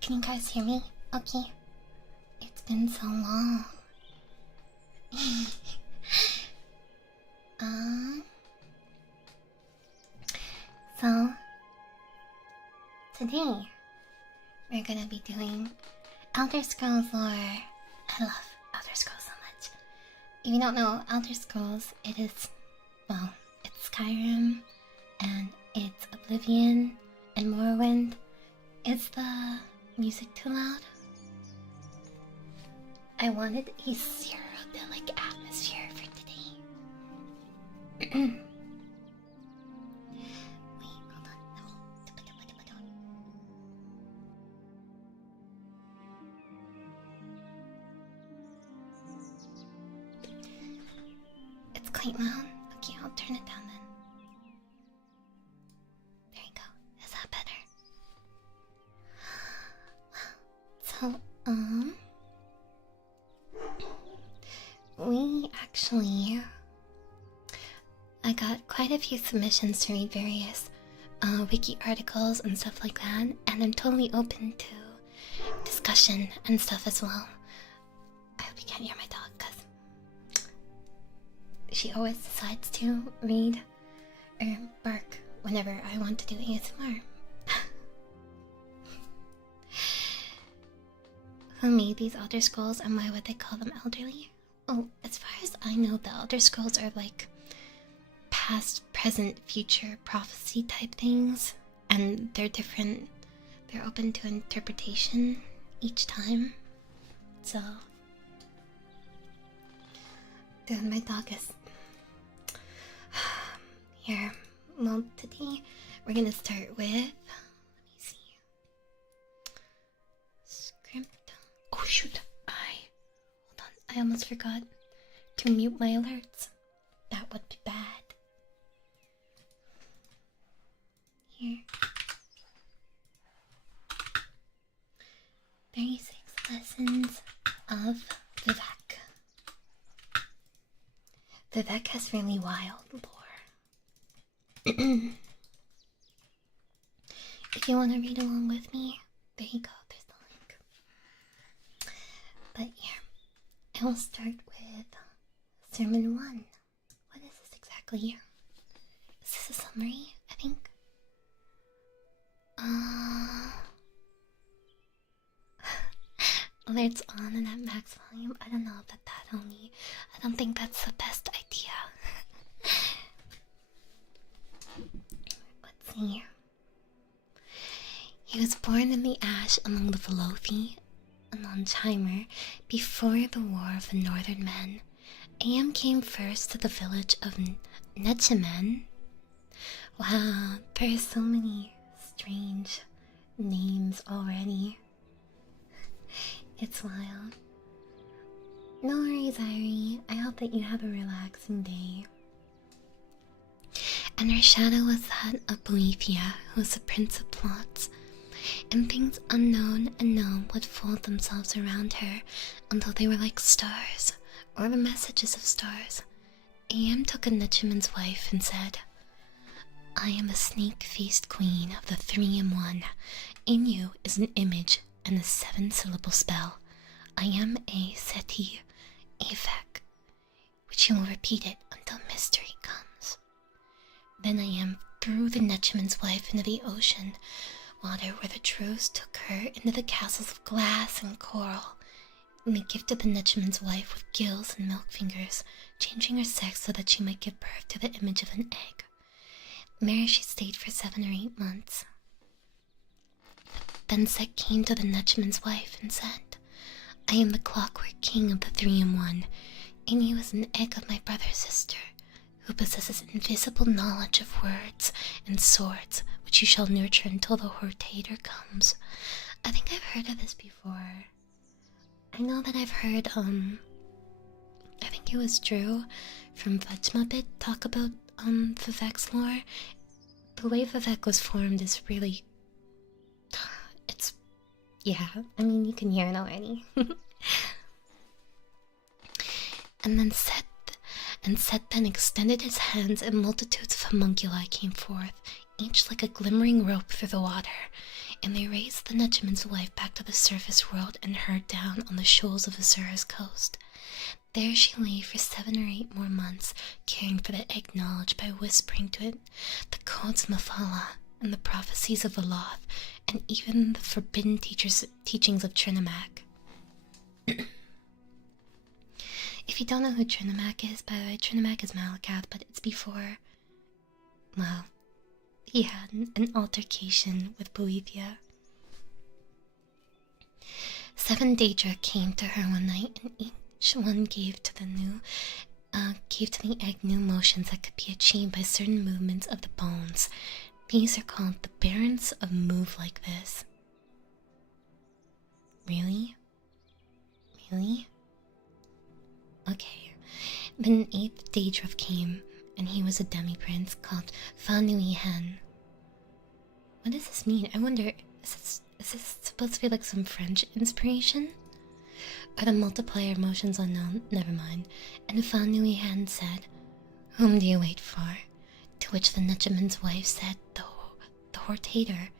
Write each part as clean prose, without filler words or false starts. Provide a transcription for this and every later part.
Can you guys hear me? Okay. It's been so long. So today we're gonna be doing Elder Scrolls lore. I love Elder Scrolls so much. If you don't know Elder Scrolls, it is, well, it's Skyrim and it's Oblivion and Morrowind. Is the music too loud? I wanted a psychedelic atmosphere for today. Wait, hold on. It's quite loud. Okay, I'll turn it down then. There you go. Is that better? So, I got quite a few submissions to read various wiki articles and stuff like that, and I'm totally open to discussion and stuff as well. I hope you can't hear my dog, because she always decides to read or bark whenever I want to do ASMR. Who made these Elder Scrolls and why would they call them elderly? Oh, as far as I know, the Elder Scrolls are like past, present, future prophecy type things, and they're different. They're open to interpretation each time. So, dude, my dog is here. Well, today we're gonna start with. Let me see. Script. Oh shoot! Hold on. I almost forgot to mute my alerts. That would be bad. Here. 36 lessons of Vivek. Vivek has really wild lore. If you want to read along with me, there you go, there's the link. But here, I will start with Sermon 1. What is this exactly? Is this a summary, I think? Alerts on and at max volume. I don't know about that, homie. I don't think that's the best idea. Let's see. He was born in the ash among the 𝑽𝑰𝑬𝑽𝑬, a non-chimer, before the War of the Northern Men. Am came first to the village of Nechimen. Wow, there are so many strange names already. It's wild. No worries, Irie. I hope that you have a relaxing day. And her shadow was that of 𝑽𝑰𝑬𝑽𝑬, who was the prince of plots. And things unknown and known would fold themselves around her until they were like stars, or the messages of stars. Am took a Nechiman's wife and said, I am a snake-faced queen of the 3-in-1. In you is an image and a 7-syllable spell. I am 𝑠𝑶𝑰𝑚𝑺, which you will repeat it until mystery comes. Then I am threw the Nechiman's wife into the ocean water, where the Druids took her into the castles of glass and coral. And they gifted the Nechiman's wife with gills and milk fingers, changing her sex so that she might give birth to the image of an egg. There she stayed for 7 or 8 months. Then Set came to the Nechiman's wife and said, I am the Clockwork King of the 3-in-1, and you is an egg of my brother's sister, who possesses invisible knowledge of words and swords, which you shall nurture until the Hortator comes. I think I've heard of this before. I know that I've heard, I think it was Drew from 𝑺𝑶𝑪𝑰𝑨𝑬𝑺 talk about, Vivek's lore. The way Vivek was formed is really... It's... yeah, I mean, you can hear it already. And then Set then extended his hands, and multitudes of homunculi came forth, each like a glimmering rope through the water. and they raised the Netchman's wife back to the surface world and her down on the shoals of Azura's coast. There she lay for 7 or 8 more months, caring for the egg knowledge by whispering to it the codes of Mephala and the prophecies of Aloth, and even the forbidden teachings of Trinimac. If you don't know who Trinimac is, by the way, Trinimac is Malakath, but it's before, well, he had an altercation with Boethia. 7 Daedra came to her one night, and each one gave to the egg new motions that could be achieved by certain movements of the bones. These are called the Barons of Move Like This. Really? Really? Okay. Then an 8th Daedra came, and he was a demi-prince called 𝑽𝑰𝑬𝑽𝑚. What does this mean? I wonder, is this supposed to be like some French inspiration? Are the multiplier motions unknown? Never mind. And 𝑽𝑰𝑬𝑽𝑚 said, "Whom do you wait for?" To which the Netchman's wife said, the Hortator,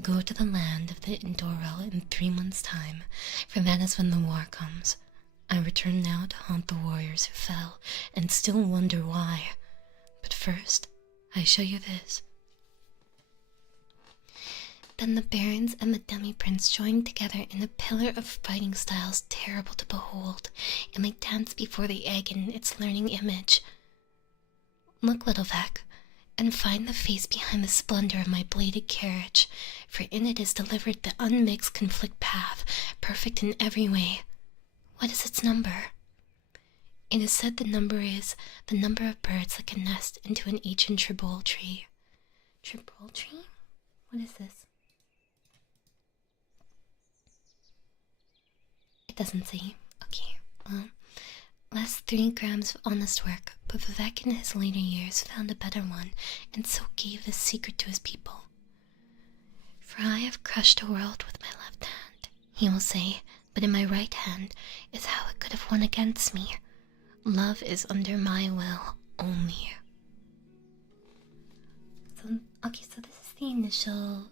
"Go to the land of the Indorel in 3 months' time, for that is when the war comes. I return now to haunt the warriors who fell, and still wonder why. But first, I show you this." Then the barons and the demi-prince joined together in a pillar of fighting styles terrible to behold, and they danced before the egg in its learning image. "Look, little Vec, and find the face behind the splendor of my bladed carriage, for in it is delivered the unmixed conflict path, perfect in every way. What is its number?" It is said the number is the number of birds that can nest into an ancient tribole tree. Tribole tree? What is this? It doesn't say. Okay, well, less 3 grams of honest work, but Vivek in his later years found a better one, and so gave this secret to his people. "For I have crushed a world with my left hand," he will say, "but in my right hand is how it could have won against me. Love is under my will only." Okay, so this is the initial,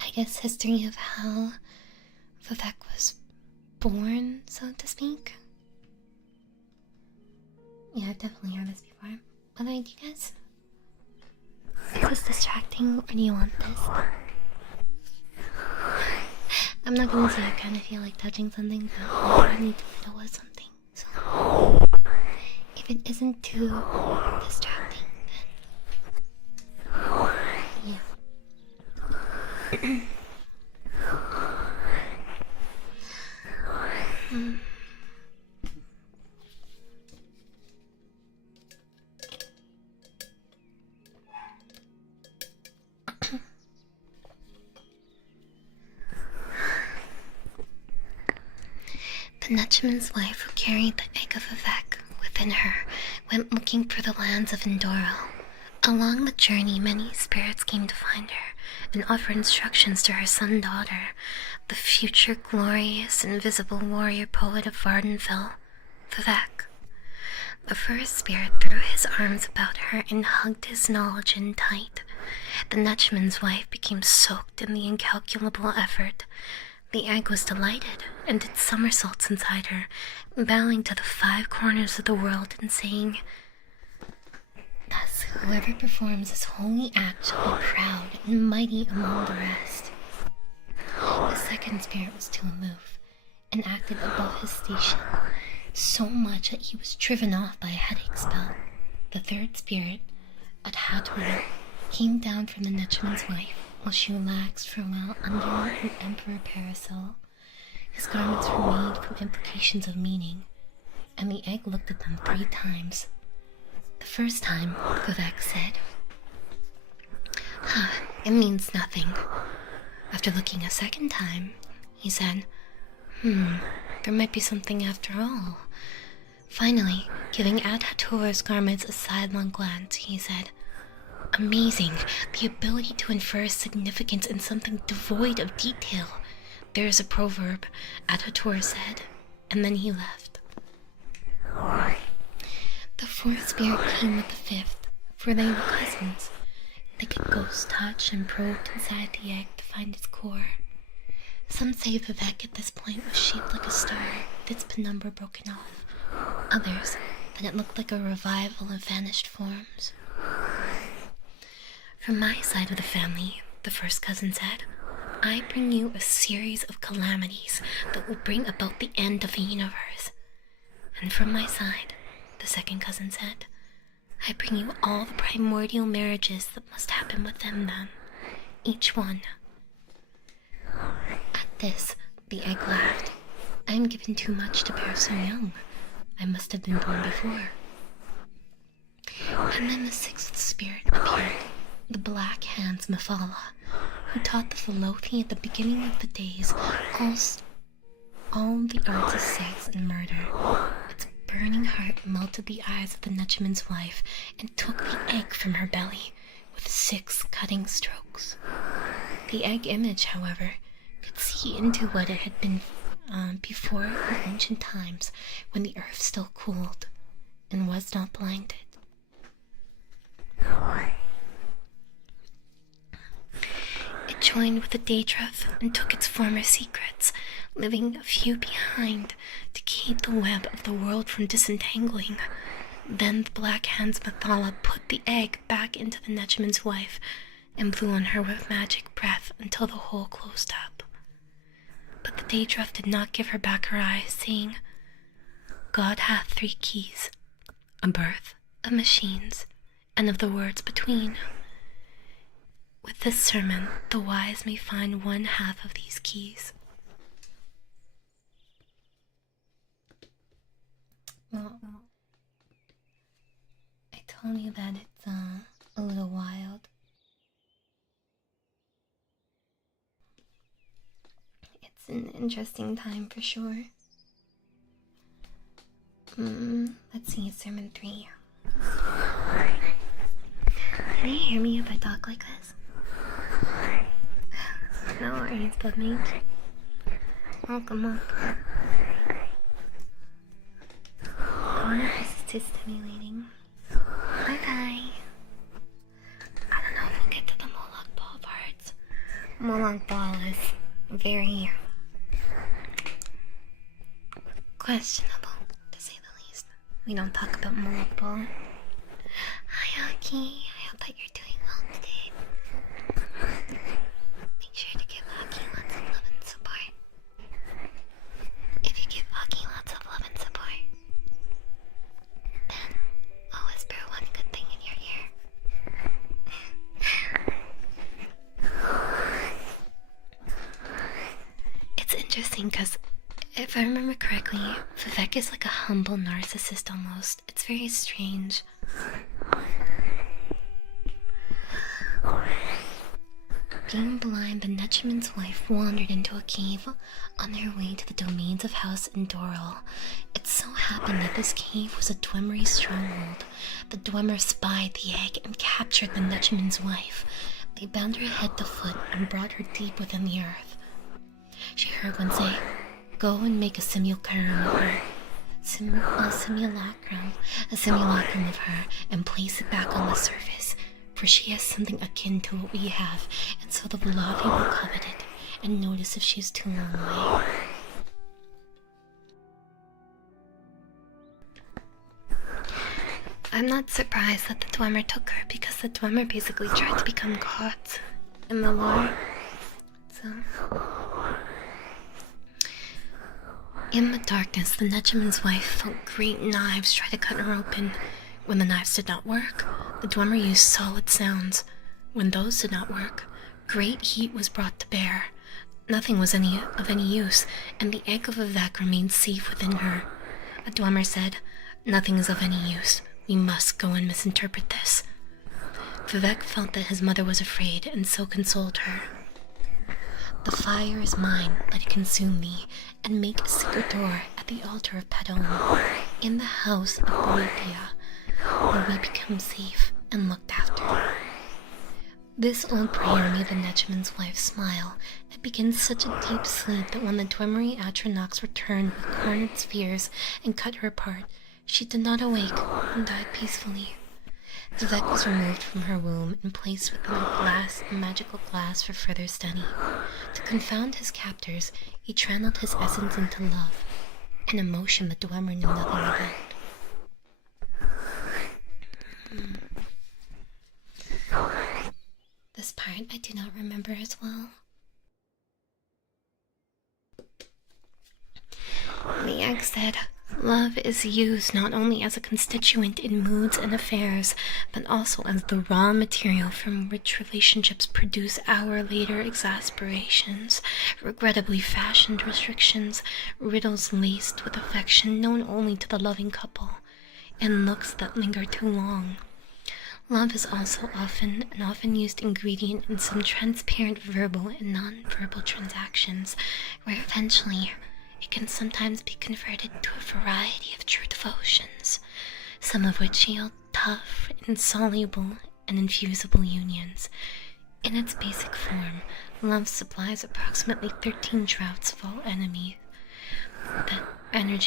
I guess, history of how Vivek was born, so to speak. Yeah, I've definitely heard this before. By the way, do you guys... Is this distracting, or do you want this? I'm not gonna say I kind of feel like touching something, but I need to fiddle with something, so... If it isn't too distracting, then... Yeah. The Netchman's wife, who carried the egg of Vivek within her, went looking for the lands of Indorel. Along the journey, many spirits came to find her and offer instructions to her son-daughter, the future glorious invisible warrior poet of Vardenfell, Vivek. The first spirit threw his arms about her and hugged his knowledge in tight. The Netchman's wife became soaked in the incalculable effort. The egg was delighted and did somersaults inside her, bowing to the 5 corners of the world and saying, "Thus whoever performs this holy act shall be proud and mighty among the rest." The second spirit was too aloof, and acted above his station, so much that he was driven off by a headache spell. The third spirit, Adhatur, came down from the Netchman's wife, while she relaxed for a while under an emperor parasol. His garments were made from implications of meaning, and the egg looked at them 3 times. The first time, Vivek said, "It means nothing." After looking a second time, he said, "There might be something after all." Finally, giving Adhatur's garments a sidelong glance, he said, "Amazing, the ability to infer significance in something devoid of detail. There is a proverb," Adhatur said, and then he left. The fourth spirit came with the fifth, for they were cousins. like a ghost touched and probed inside the egg to find its core. Some say Vivek at this point was shaped like a star, with its penumbra broken off. Others, that it looked like a revival of vanished forms. From my side of the family, the first cousin said, I bring you a series of calamities that will bring about the end of the universe. And from my side, the second cousin said, I bring you all the primordial marriages that must happen within them, each one. At this, the egg laughed. I am given too much to bear so young. I must have been born before. And then the sixth spirit appeared, the black hands 𝑪𝑹𝑬𝑽𝑚𝑺, who taught the Philothi at the beginning of the days all the arts of sex and murder. Its burning heart melted the eyes of the Nutchman's wife and took the egg from her belly with 6 cutting strokes. The egg image, however, could see into what it had been before in ancient times when the earth still cooled and was not blinded. It joined with the Daedric and took its former secrets, leaving a few behind to keep the web of the world from disentangling. Then the black hands 𝑪𝑹𝑬𝑽𝑚𝑺 put the egg back into the Nutchman's wife and blew on her with magic breath until the hole closed up. But the Daedric did not give her back her eyes, saying, God hath 3 keys, a birth, of machines, and of the words between. With this sermon, the wise may find 1/2 of these keys. Well, I told you that it's a little wild. It's an interesting time for sure. Let's see, sermon 3. Can you hear me if I talk like this? No worries, but mate. Welcome up. I wonder if this is too stimulating. Okay. I don't know if we'll get to the Moloch Ball parts. Moloch Ball is very questionable, to say the least. We don't talk about Moloch Ball. Hi, Aki. I hope that you're doing well today. Make sure to give Aki lots of love and support. If you give Aki lots of love and support, then I'll whisper one good thing in your ear. It's interesting because if I remember correctly, Vivek is like a humble narcissist almost. It's very strange. Being blind, the Nutchman's wife wandered into a cave on their way to the domains of House Endoril. It so happened that this cave was a Dwemer stronghold. The Dwemer spied the egg and captured the Nutchman's wife. They bound her head to foot and brought her deep within the earth. She heard one say, "Go and make a simulacrum of her. A simulacrum of her, and place it back on the surface. For she has something akin to what we have, and so the 𝑽𝑰𝑽𝑚𝑺 will covet it, and notice if she's too long away." I'm not surprised that the Dwemer took her, because the Dwemer basically tried to become gods in the lore. So, in the darkness, the Nutchman's wife felt great knives try to cut her open. When the knives did not work, the Dwemer used solid sounds. When those did not work, great heat was brought to bear. Nothing was of any use, and the egg of Vivek remained safe within her. A Dwemer said, "Nothing is of any use. We must go and misinterpret this." Vivek felt that his mother was afraid, and so consoled her. "The fire is mine, let it consume thee, and make a secret door at the altar of Padon, in the house of 𝑽𝑰𝑽𝑚𝑺, where we become safe and looked after." This old prayer made the Nutchman's wife smile and begin such a deep sleep that when the Dwemery Atronachs returned with cornered spears and cut her apart, she did not awake and died peacefully. Vivek was removed from her womb and placed within a magical glass for further study. To confound his captors, he channeled his essence into love, an emotion that Dwemer knew nothing about. This part I do not remember as well. The egg said, "Love is used not only as a constituent in moods and affairs, but also as the raw material from which relationships produce hour-later exasperations, regrettably fashioned restrictions, riddles laced with affection known only to the loving couple, and looks that linger too long. Love is also an often used ingredient in some transparent verbal and non-verbal transactions, where eventually it can sometimes be converted to a variety of true devotions, some of which yield tough, insoluble, and infusible unions. In its basic form, love supplies approximately 13 draughts of all energy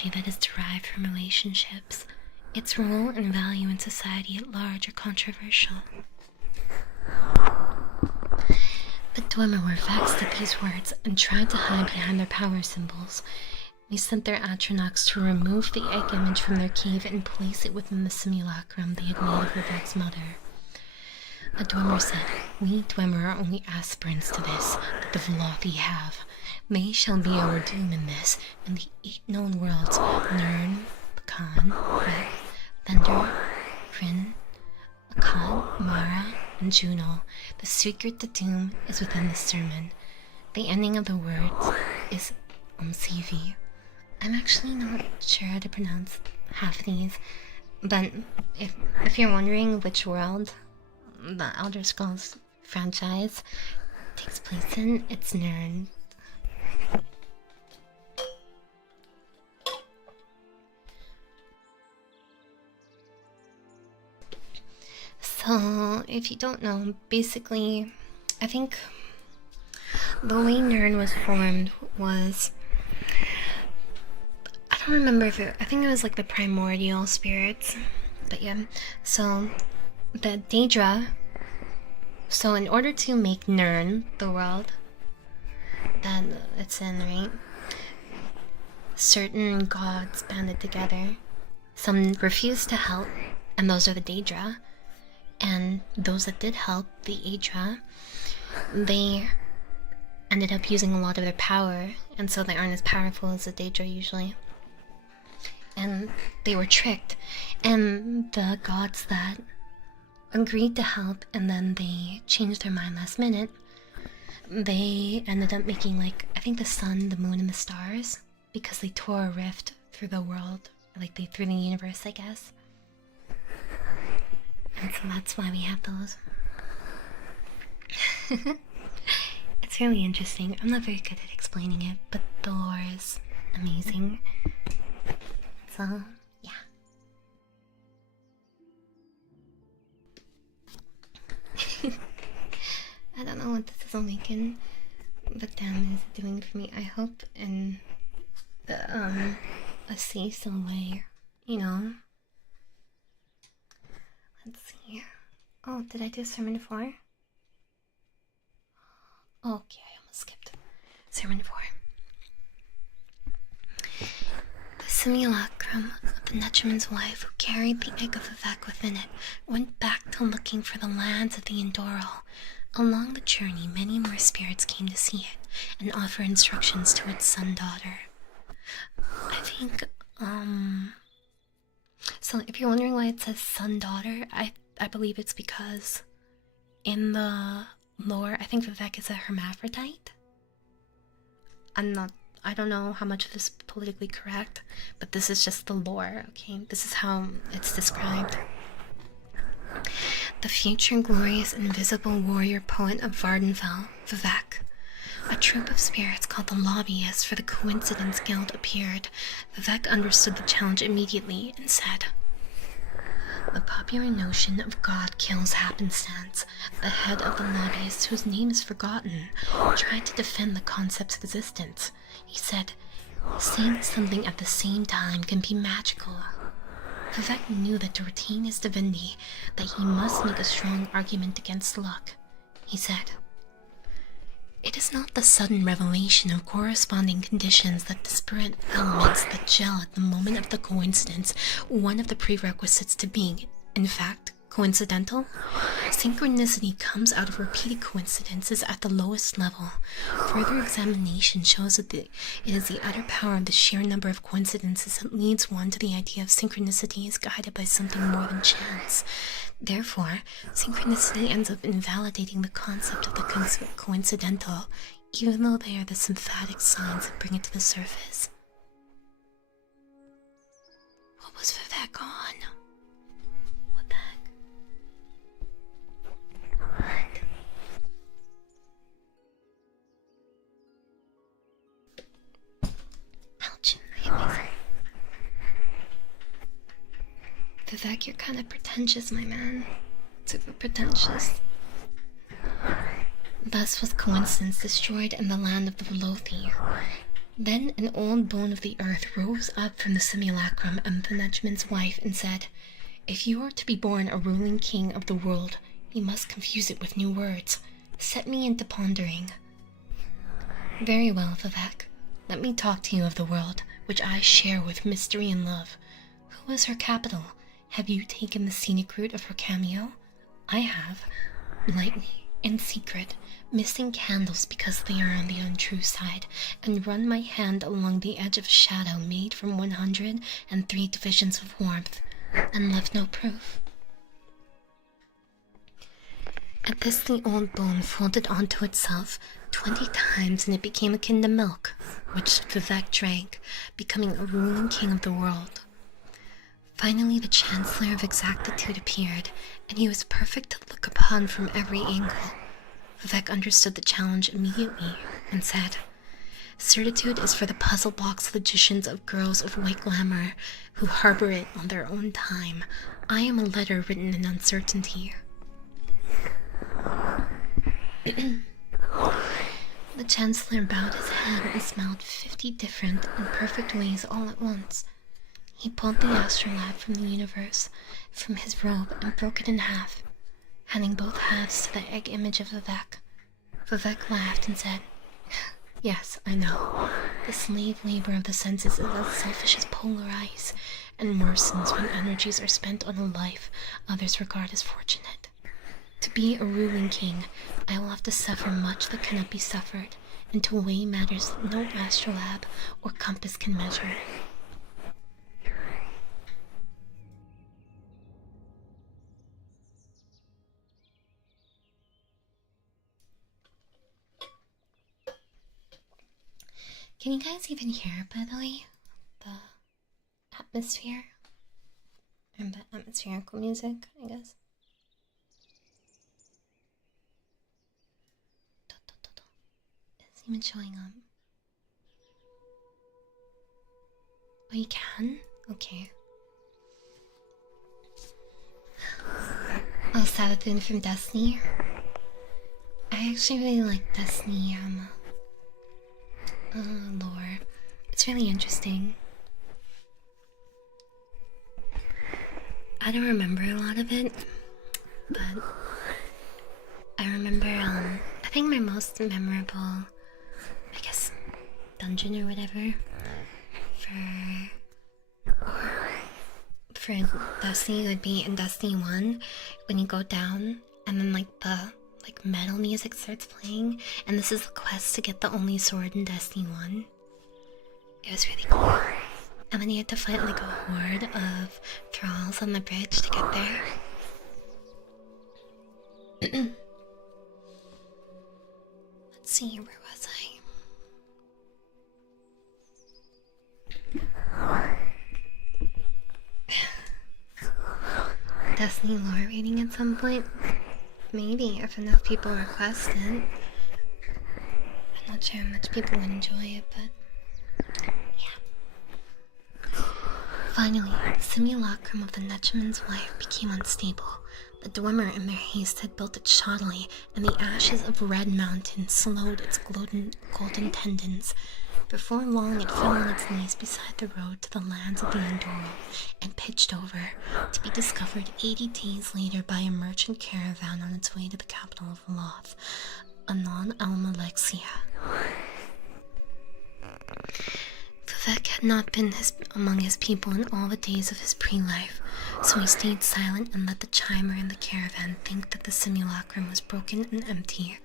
that is derived from relationships. Its role and value in society at large are controversial." But Dwemer were vexed at these words and tried to hide behind their power symbols. They sent their Atronachs to remove the egg image from their cave and place it within the simulacrum they had made of Vivek's mother. A Dwemer said, "We Dwemer are only aspirants to this that the Velothi have. They shall be our doom in this, and the 8 known worlds, Nirn, Bakan, Red, Thunder, Rin, Akkad, Mara, and Juno. The secret to doom is within the sermon. The ending of the words is 𝑽𝑹𝑬𝑽𝑚. I'm actually not sure how to pronounce half of these, but if you're wondering which world the Elder Scrolls franchise takes place in, it's Nirn. So, if you don't know, basically, I think the way Nirn was formed was, I don't remember if I think it was like the primordial spirits, but yeah. So, the Daedra, so in order to make Nirn, the world that it's in, right, certain gods banded together. Some refused to help, and those are the Daedra. And those that did help, the Aedra, they ended up using a lot of their power, and so they aren't as powerful as the Daedra usually. And they were tricked, and the gods that agreed to help and then they changed their mind last minute, they ended up making, like, I think the sun, the moon, and the stars, because they tore a rift through the world, like through the universe, I guess. And so that's why we have those. It's really interesting. I'm not very good at explaining it, but the lore is amazing. So, yeah. I don't know what this is all making, but damn is doing for me. I hope in the, a seasonal way, you know. Let's see. Oh, did I do Sermon 4? Okay, I almost skipped Sermon 4. The simulacrum of the Netchman's wife, who carried the egg of Vivek within it, went back to looking for the lands of the Endoral. Along the journey, many more spirits came to see it and offer instructions to its son-daughter. I think, so if you're wondering why it says son-daughter, I believe it's because in the lore, I think Vivek is a hermaphrodite. I don't know how much of this is politically correct, but this is just the lore, okay? This is how it's described. The future glorious invisible warrior poet of Vardenfell, Vivek. A troop of spirits called the Lobbyists for the Coincidence Guild appeared. Vivek understood the challenge immediately and said, "The popular notion of God kills happenstance. The head of the Lobbyists, whose name is forgotten, tried to defend the concept's existence. He said, saying something at the same time can be magical. Vivek knew that to retain his divinity, that he must make a strong argument against luck. He said, "It is not the sudden revelation of corresponding conditions that disparate elements that gel at the moment of the coincidence one of the prerequisites to being, in fact, coincidental. Synchronicity comes out of repeated coincidences at the lowest level. Further examination shows that it is the utter power of the sheer number of coincidences that leads one to the idea of synchronicity is guided by something more than chance. Therefore, synchronicity ends up invalidating the concept of the coincidental, even though they are the symphatic signs that bring it to the surface." What was Vivek on? What the heck? Ouch, Vivek, you're kind of pretentious, my man. Super pretentious. Thus was coincidence destroyed in the land of the Velothi. Then an old bone of the earth rose up from the simulacrum of the Netchman's wife and said, "If you are to be born a ruling king of the world, you must confuse it with new words. Set me into pondering." "Very well, Vivek. Let me talk to you of the world, which I share with mystery and love. Who is her capital? Have you taken the scenic route of her cameo? I have. Lightly, in secret, missing candles because they are on the untrue side, and run my hand along the edge of shadow made from 103 divisions of warmth, and left no proof." At this the old bone folded onto itself 20 times, and it became akin to milk, which Vivek drank, becoming a ruling king of the world. Finally the Chancellor of Exactitude appeared, and he was perfect to look upon from every angle. Vivek understood the challenge immediately, and said, "Certitude is for the puzzle box logicians of girls of white glamour, who harbor it on their own time. I am a letter written in uncertainty." The Chancellor bowed his head and smiled 50 different and perfect ways all at once. He pulled the astrolabe from the universe, from his robe, and broke it in half, handing both halves to the egg image of Vivek. Vivek laughed and said, "Yes, I know. The slave labor of the senses is as selfish as polar ice, and worsens when energies are spent on a life others regard as fortunate. To be a ruling king, I will have to suffer much that cannot be suffered, and to weigh matters that no astrolabe or compass can measure." Can you guys even hear, by the way, the atmosphere? And the atmospherical music, I guess. It's even showing up. Oh, you can? Okay. Oh, Savathun from Destiny. I actually really like Destiny, lore. It's really interesting. I don't remember a lot of it, but I remember, I think my most memorable, I guess, dungeon or whatever, for Destiny would be in Destiny 1, when you go down, and then like the metal music starts playing, and this is the quest to get the only sword in Destiny 1. It was really cool. And then you had to fight like a horde of thralls on the bridge to get there. Let's see, where was I? Destiny lore reading at some point? Maybe, if enough people request it. I'm not sure how much people would enjoy it, but yeah. Finally, the simulacrum of the Netchman's wife became unstable. The Dwemer in their haste had built it shoddily, and the ashes of Red Mountain slowed its golden tendons. Before long, it fell on its knees beside the road to the lands of the Andorra and pitched over, to be discovered 80 days later by a merchant caravan on its way to the capital of Loth, Anon Almalexia. Vivek had not been among his people in all the days of his pre-life, so he stayed silent and let the chimer in the caravan think that the simulacrum was broken and empty.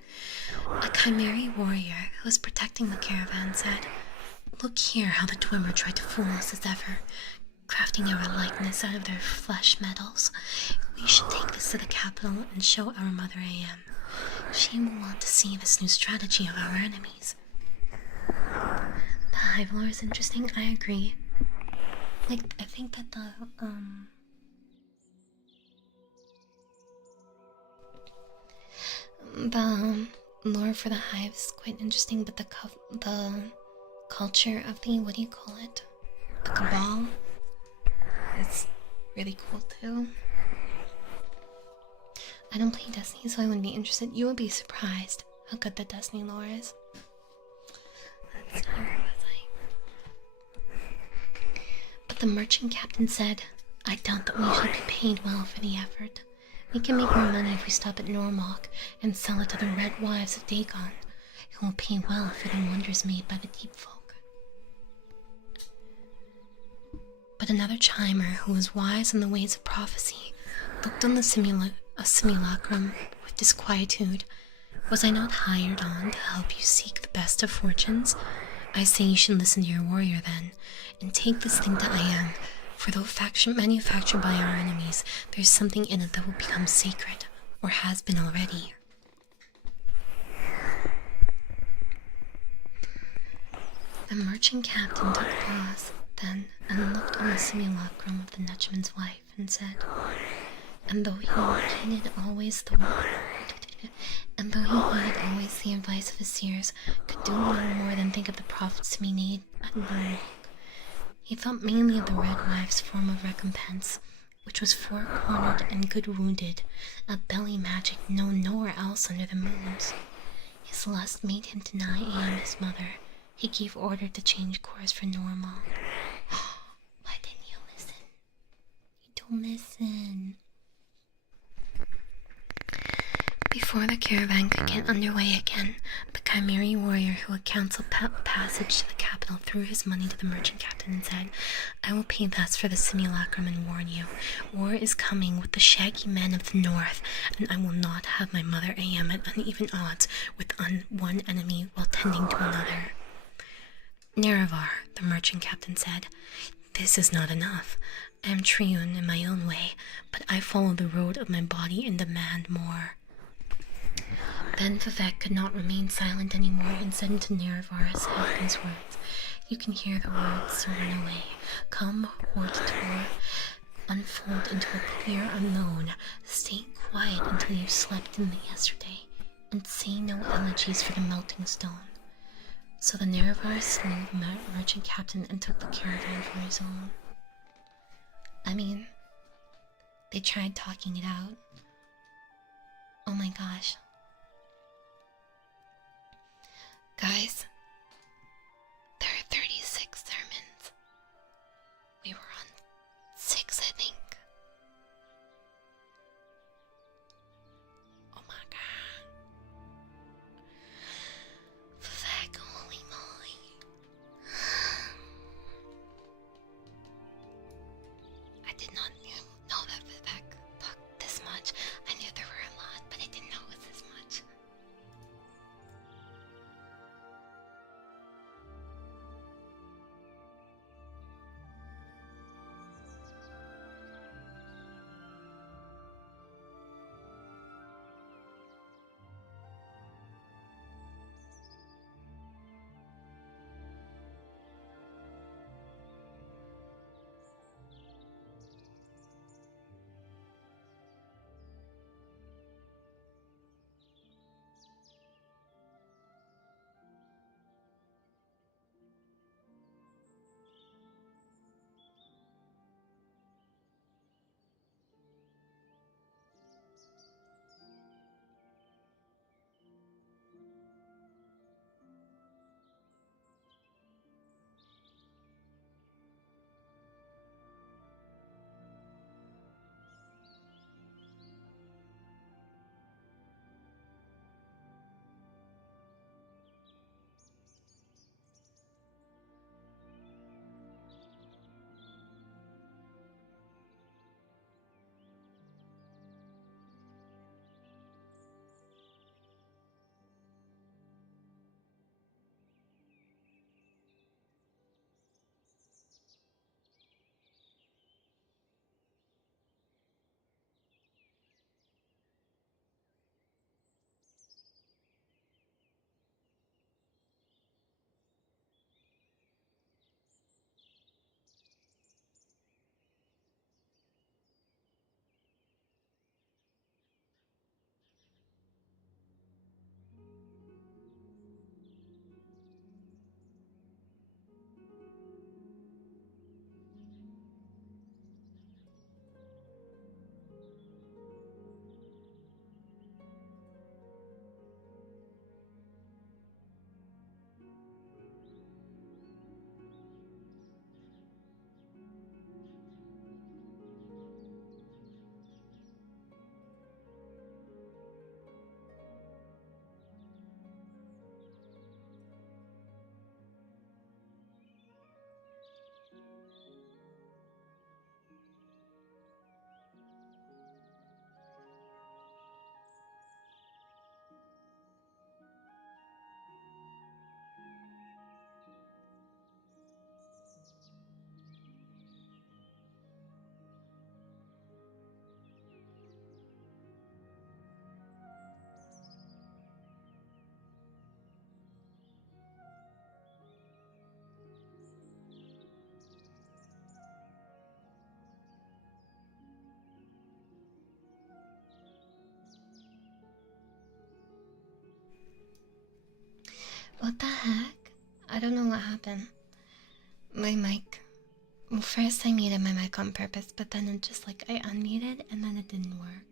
A chimeric warrior who was protecting the caravan said, "Look here how the Dwemer tried to fool us as ever, crafting our likeness out of their flesh metals. We should take this to the capital and show our mother AM. She will want to see this new strategy of our enemies." The hive lore is interesting, I agree. Like, I think that the lore for the hive is quite interesting, but the culture of the, what do you call it? The cabal is really cool too. I don't play Destiny, so I wouldn't be interested. You would be surprised how good the Destiny lore is. Let's see, where was I? But the merchant captain said, "I doubt that we should be paid well for the effort. We can make more money if we stop at Normok and sell it to the Red Wives of Dagon, who will pay well for the wonders made by the deep folk." But another chimer, who was wise in the ways of prophecy, looked on the simulacrum with disquietude. "Was I not hired on to help you seek the best of fortunes? I say you should listen to your warrior then, and take this thing to IM. For though faction manufactured by our enemies, there's something in it that will become sacred, or has been already." The merchant captain took a pause, then, and looked on the simulacrum of the Netchman's wife, and said, And though he hated always the advice of his seers, could do no more than think of the profits to be made at Nirn. He thought mainly of the Red Wife's form of recompense, which was four-cornered and good-wounded, a belly magic known nowhere else under the moons. His lust made him deny AM his mother. He gave order to change course for normal. Why didn't you listen? You don't listen. Before the caravan could get underway again, the chimeric warrior who had counseled passage to the capital threw his money to the merchant captain and said, "I will pay thus for the simulacrum and warn you. War is coming with the shaggy men of the north, and I will not have my mother AM at uneven odds with one enemy while tending to another." "Nerevar," the merchant captain said, "this is not enough. I am Triune in my own way, but I follow the road of my body and demand more." Then Vivek could not remain silent anymore and said into Nerevar's head these words. You can hear the words soaring away. Come, Horde Tour, unfold into a clear unknown. Stay quiet until you slept in the yesterday, and say no elegies for the melting stone. So the Nerevar slew the merchant captain and took the caravan for his own. I mean, they tried talking it out. Oh my gosh. Guys, there are 36 sermons. We were on 6, I think. Oh my god. Vivek, holy moly. I did not know that Vivek talked this much. I knew there were a lot, but I didn't know it was this much. What the heck? I don't know what happened. My mic. Well, first I muted my mic on purpose, but then it just like I unmuted and then it didn't work.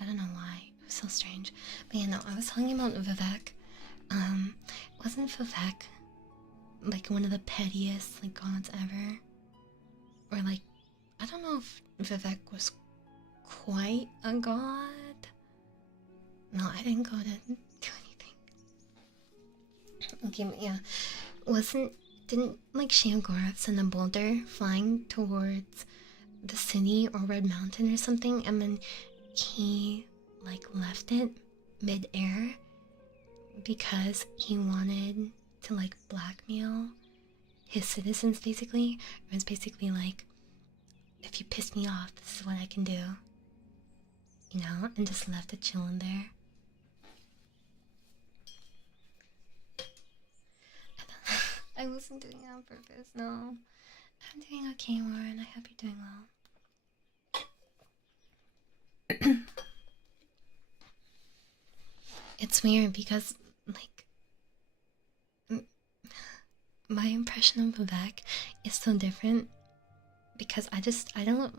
I don't know why. It was so strange. But you know, I was talking about Vivek. Wasn't Vivek like one of the pettiest like gods ever? Or like, I don't know if Vivek was quite a god. No, I didn't go to do anything. Okay, but yeah, didn't like 𝑫𝑰𝑺𝑍𝑺 send a boulder flying towards the city or Red Mountain or something, and then he like left it mid-air because he wanted to like blackmail his citizens, basically. It was basically like, if you piss me off, this is what I can do, you know, and just left it chilling there. I wasn't doing it on purpose, no. I'm doing okay, Warren. I hope you're doing well. It's weird because, like, my impression of Vivek is so different because I know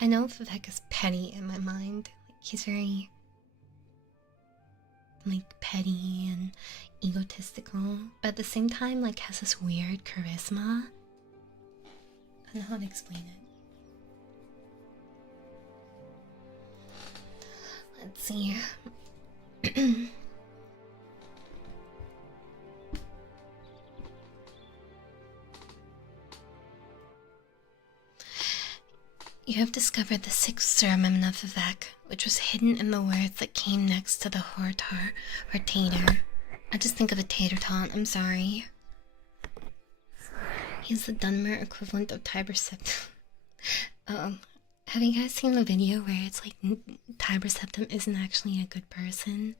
Vivek is petty in my mind. Like, he's very, like, petty and egotistical, but at the same time, like, has this weird charisma. I don't know how to explain it. Let's see. You have discovered the sixth ceremony of Vivek, which was hidden in the words that came next to the hortar or tater. I just think of a tater tot, I'm sorry. He's the Dunmer equivalent of 𝑇iberSeptim. Have you guys seen the video where it's like 𝑇iberSeptim isn't actually a good person?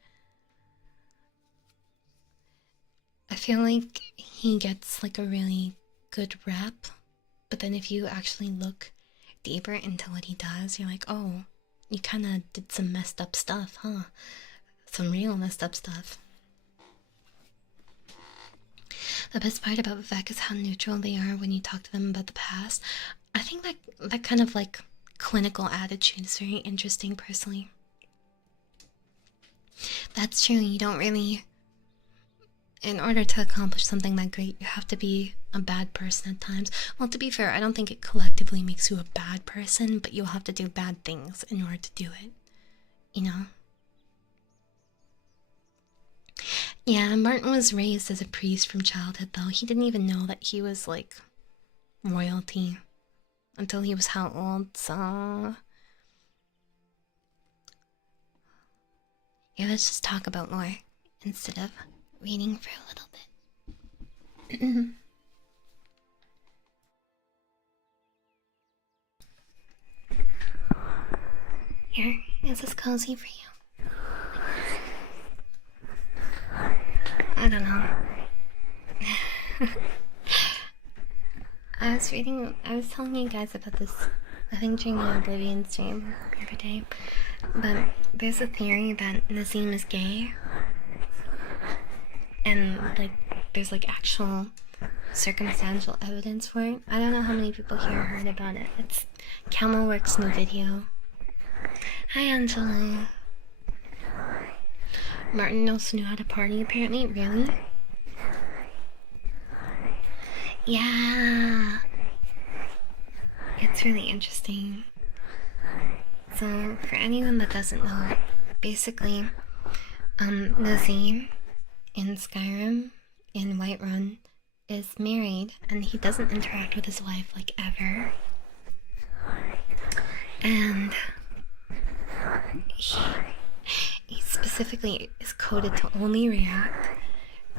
I feel like he gets like a really good rep, but then if you actually look deeper into what he does, you're like, oh, you kind of did some messed up stuff, huh? Some real messed up stuff. The best part about Vivek is how neutral they are when you talk to them about the past. I think that kind of like clinical attitude is very interesting, personally. That's true, you don't really, in order to accomplish something that great, you have to be a bad person at times. Well, to be fair, I don't think it collectively makes you a bad person, but you'll have to do bad things in order to do it, you know? Yeah, Martin was raised as a priest from childhood, though. He didn't even know that he was, like, royalty until he was how old, so... Yeah, let's just talk about lore instead of reading for a little bit. Here, is this cozy for you? I don't know. I was telling you guys about this, I think during the Oblivion stream the other day, but there's a theory that Nazim is gay, and like there's like actual circumstantial evidence for it. I don't know how many people here heard about it. It's Camelwork's new video. Hi, Angela. Martin also knew how to party, apparently. Really? Yeah. It's really interesting. So, for anyone that doesn't know, basically, Nazim in Skyrim, in Whiterun, is married, and he doesn't interact with his wife, like, ever. And he specifically is coded to only react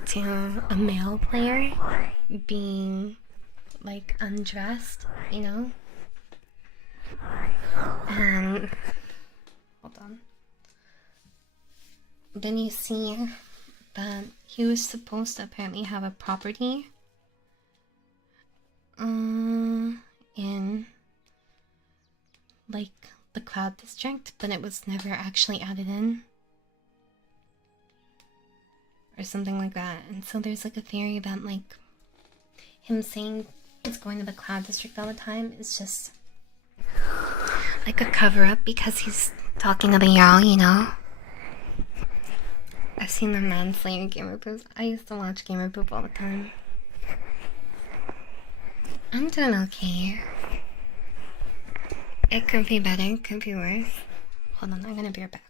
to a male player being, like, undressed, you know? Hold on. Then you see that he was supposed to apparently have a property in, like, the Cloud District, but it was never actually added in. or something like that. And so there's like a theory about like him saying he's going to the Cloud District all the time is just like a cover-up because he's talking to the Jarl, you know? I've seen the Manslayer Gamer Poop. I used to watch Gamer Poop all the time. I'm doing okay. It could be better, could be worse. Hold on, I'm gonna be right back.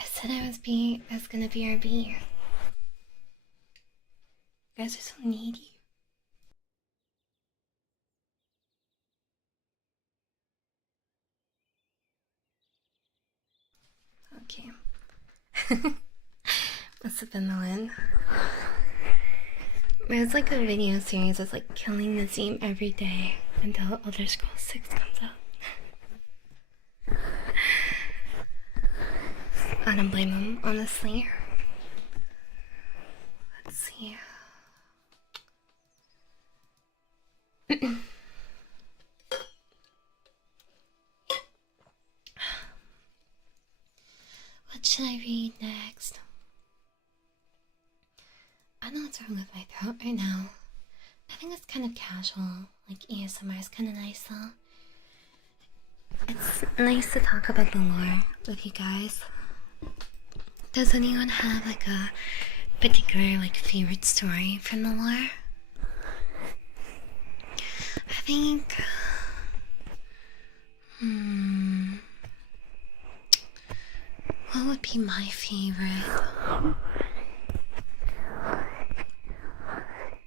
I said I was gonna be RB. You guys are so needy. Okay. Must have been the win. There's like a video series that's like killing the team every day until Elder Scrolls 6 comes out. I don't blame him, honestly. Let's see. What should I read next? I don't know what's wrong with my throat right now. I think it's kind of casual. Like ASMR is kind of nice though. It's nice to talk about the lore with you guys. Does anyone have like a particular like favorite story from the lore? I think what would be my favorite?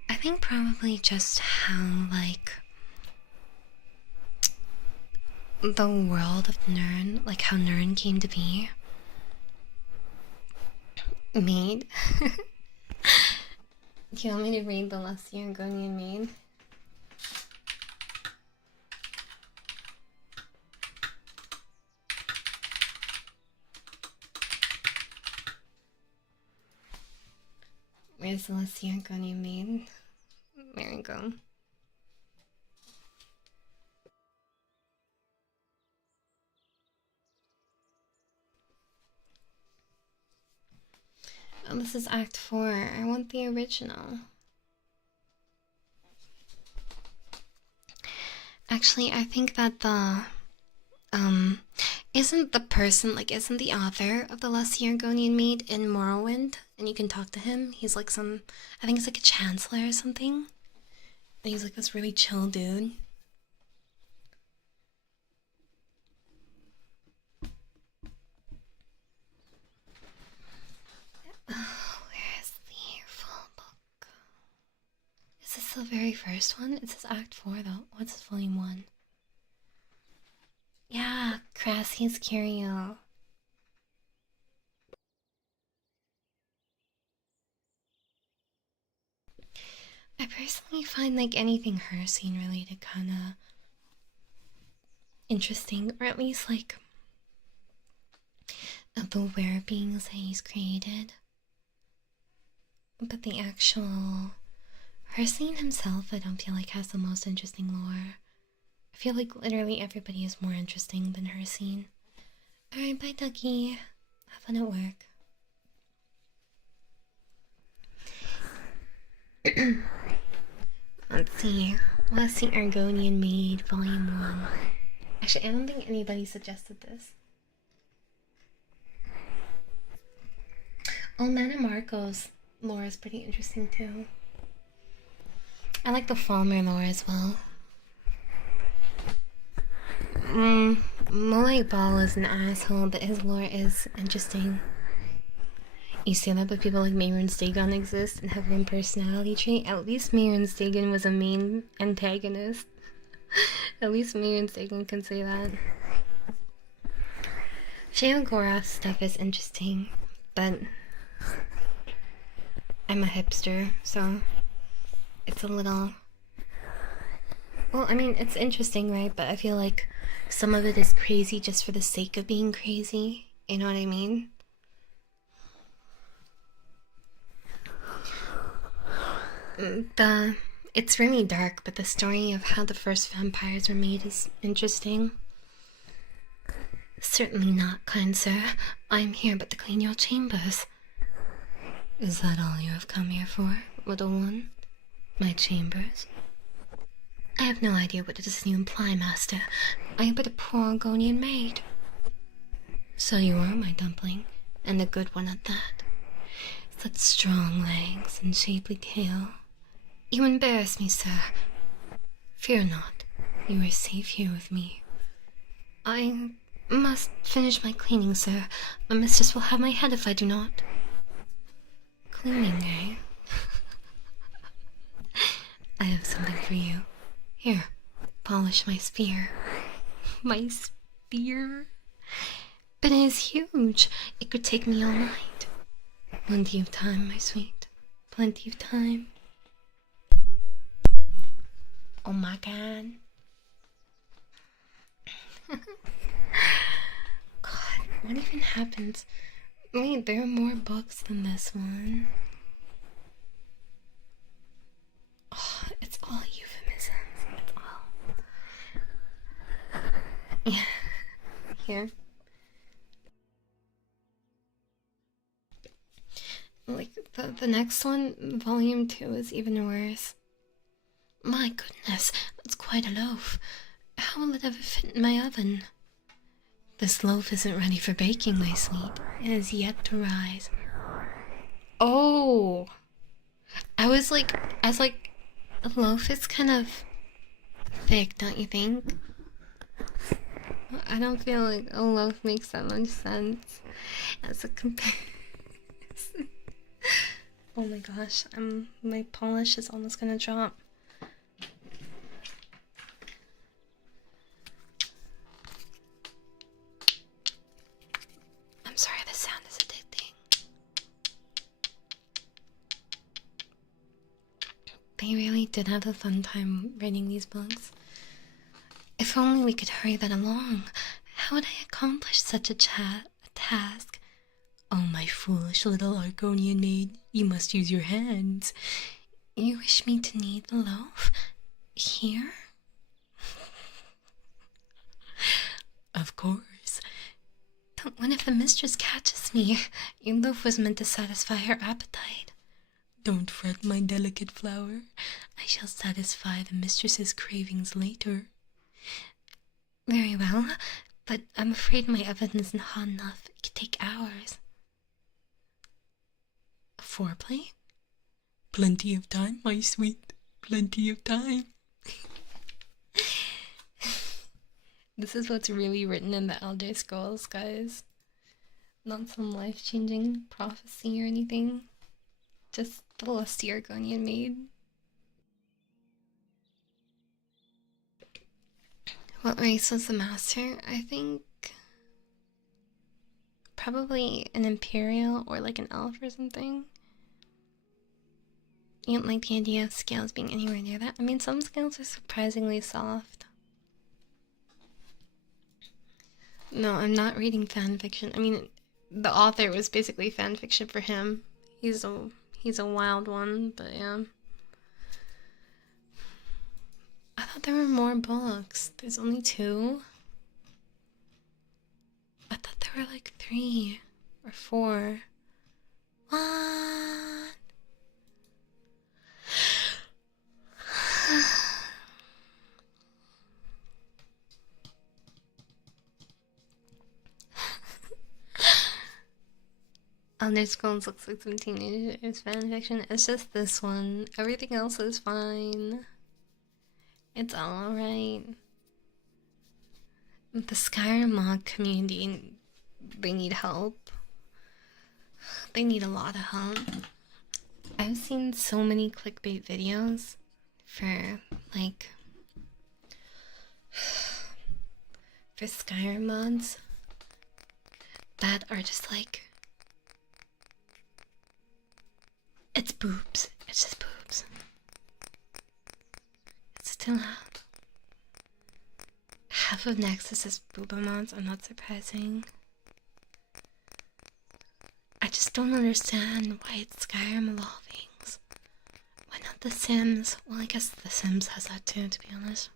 I think probably just how like the world of Nirn, like how Nirn came to be. Maid. Do you want me to read the Argonian Maid? Where's the Argonian Maid? There we go. Oh, this is Act 4. I want the original. Actually, I think that the isn't the person, like, isn't the author of the Argonian Maid in Morrowind? And you can talk to him. He's like some, I think he's like a chancellor or something. And he's like this really chill dude. Oh, where is the full book? Is this the very first one? It says Act 4 though. What's this, Volume 1? Yeah, Crassie's Curio. I personally find like anything her scene related kinda interesting, or at least like the were-beings that he's created. But the actual her scene himself I don't feel like has the most interesting lore. I feel like literally everybody is more interesting than her scene. Alright, bye Ducky. Have fun at work. Let's see. Argonian Maid, Volume 1. Actually, I don't think anybody suggested this. Oh, Mana Marco's lore is pretty interesting too. I like the Falmer lore as well. Molag Bal is an asshole, but his lore is interesting. You say that, but people like Mehrunes Dagon exist and have one personality trait. At least Mehrunes Dagon was a main antagonist. At least Mehrunes Dagon can say that. Sheogorath's stuff is interesting, but I'm a hipster, so it's a little... Well, I mean, it's interesting, right? But I feel like some of it is crazy just for the sake of being crazy. You know what I mean? It's really dark, but the story of how the first vampires were made is interesting. Certainly not, kind sir. I am here but to clean your chambers. Is that all you have come here for, little one? My chambers? I have no idea what does you imply, master. I am but a poor Argonian maid. So you are, my dumpling, and a good one at that. Such strong legs and shapely tail. You embarrass me, sir. Fear not, you are safe here with me. I must finish my cleaning, sir. My mistress will have my head if I do not. Cleaning, eh? I have something for you. Here, polish my spear. My spear? But it is huge. It could take me all night. Plenty of time, my sweet. Plenty of time. Oh my god. God, what even happened? Wait, there are more books than this one. Oh, it's all euphemisms. It's all... Yeah. Here. Like, the next one, volume 2, is even worse. My goodness, that's quite a loaf. How will it ever fit in my oven? This loaf isn't ready for baking, my sweet. It is yet to rise. Oh! I was like, a loaf is kind of thick, don't you think? I don't feel like a loaf makes that much sense as a comparison. Oh my gosh, my polish is almost gonna drop. I'm sorry, the sound is addicting. They really did have a fun time writing these books. If only we could hurry that along. How would I accomplish such a task? Oh, my foolish little Argonian maid, you must use your hands. You wish me to knead the loaf? Here? Of course. But what if the mistress catches me? Your loaf was meant to satisfy her appetite. Don't fret, my delicate flower. I shall satisfy the mistress's cravings later. Very well, but I'm afraid my oven isn't hot enough. It could take hours. Foreplay? Plenty of time, my sweet. Plenty of time. This is what's really written in the Elder Scrolls, guys. Not some life-changing prophecy or anything. Just the lusty Argonian maid. What race was the master? I think probably an Imperial or like an elf or something. You don't like the idea of scales being anywhere near that? I mean, some scales are surprisingly soft. No, I'm not reading fan fiction. I mean, the author was basically fan fiction for him. He's a wild one, but yeah. I thought there were more books. There's only 2. I thought there were like 3 or 4. What? Elder Scrolls looks like some teenagers fanfiction. It's just this one. Everything else is fine. It's all alright. The Skyrim mod community, they need help. They need a lot of help. I've seen so many clickbait videos for like for Skyrim mods that are just like, it's boobs. It's just boobs. It's still half of Nexus is booba mods. I'm not surprising. I just don't understand why it's Skyrim of all things. Why not The Sims? Well, I guess The Sims has that too, to be honest.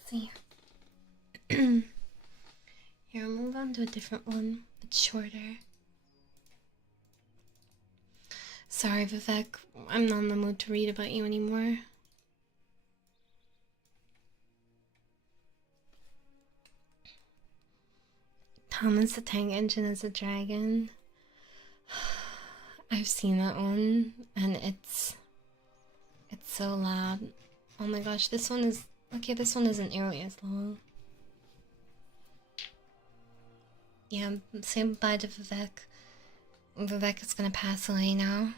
Let's see. Here, I'll move on to a different one. It's shorter. Sorry, Vivek. I'm not in the mood to read about you anymore. Thomas the Tank Engine is a dragon. I've seen that one, and it's so loud. Oh my gosh, this one is okay. This one isn't nearly as long. Yeah, say bye to Vivek. Vivek is gonna pass away now.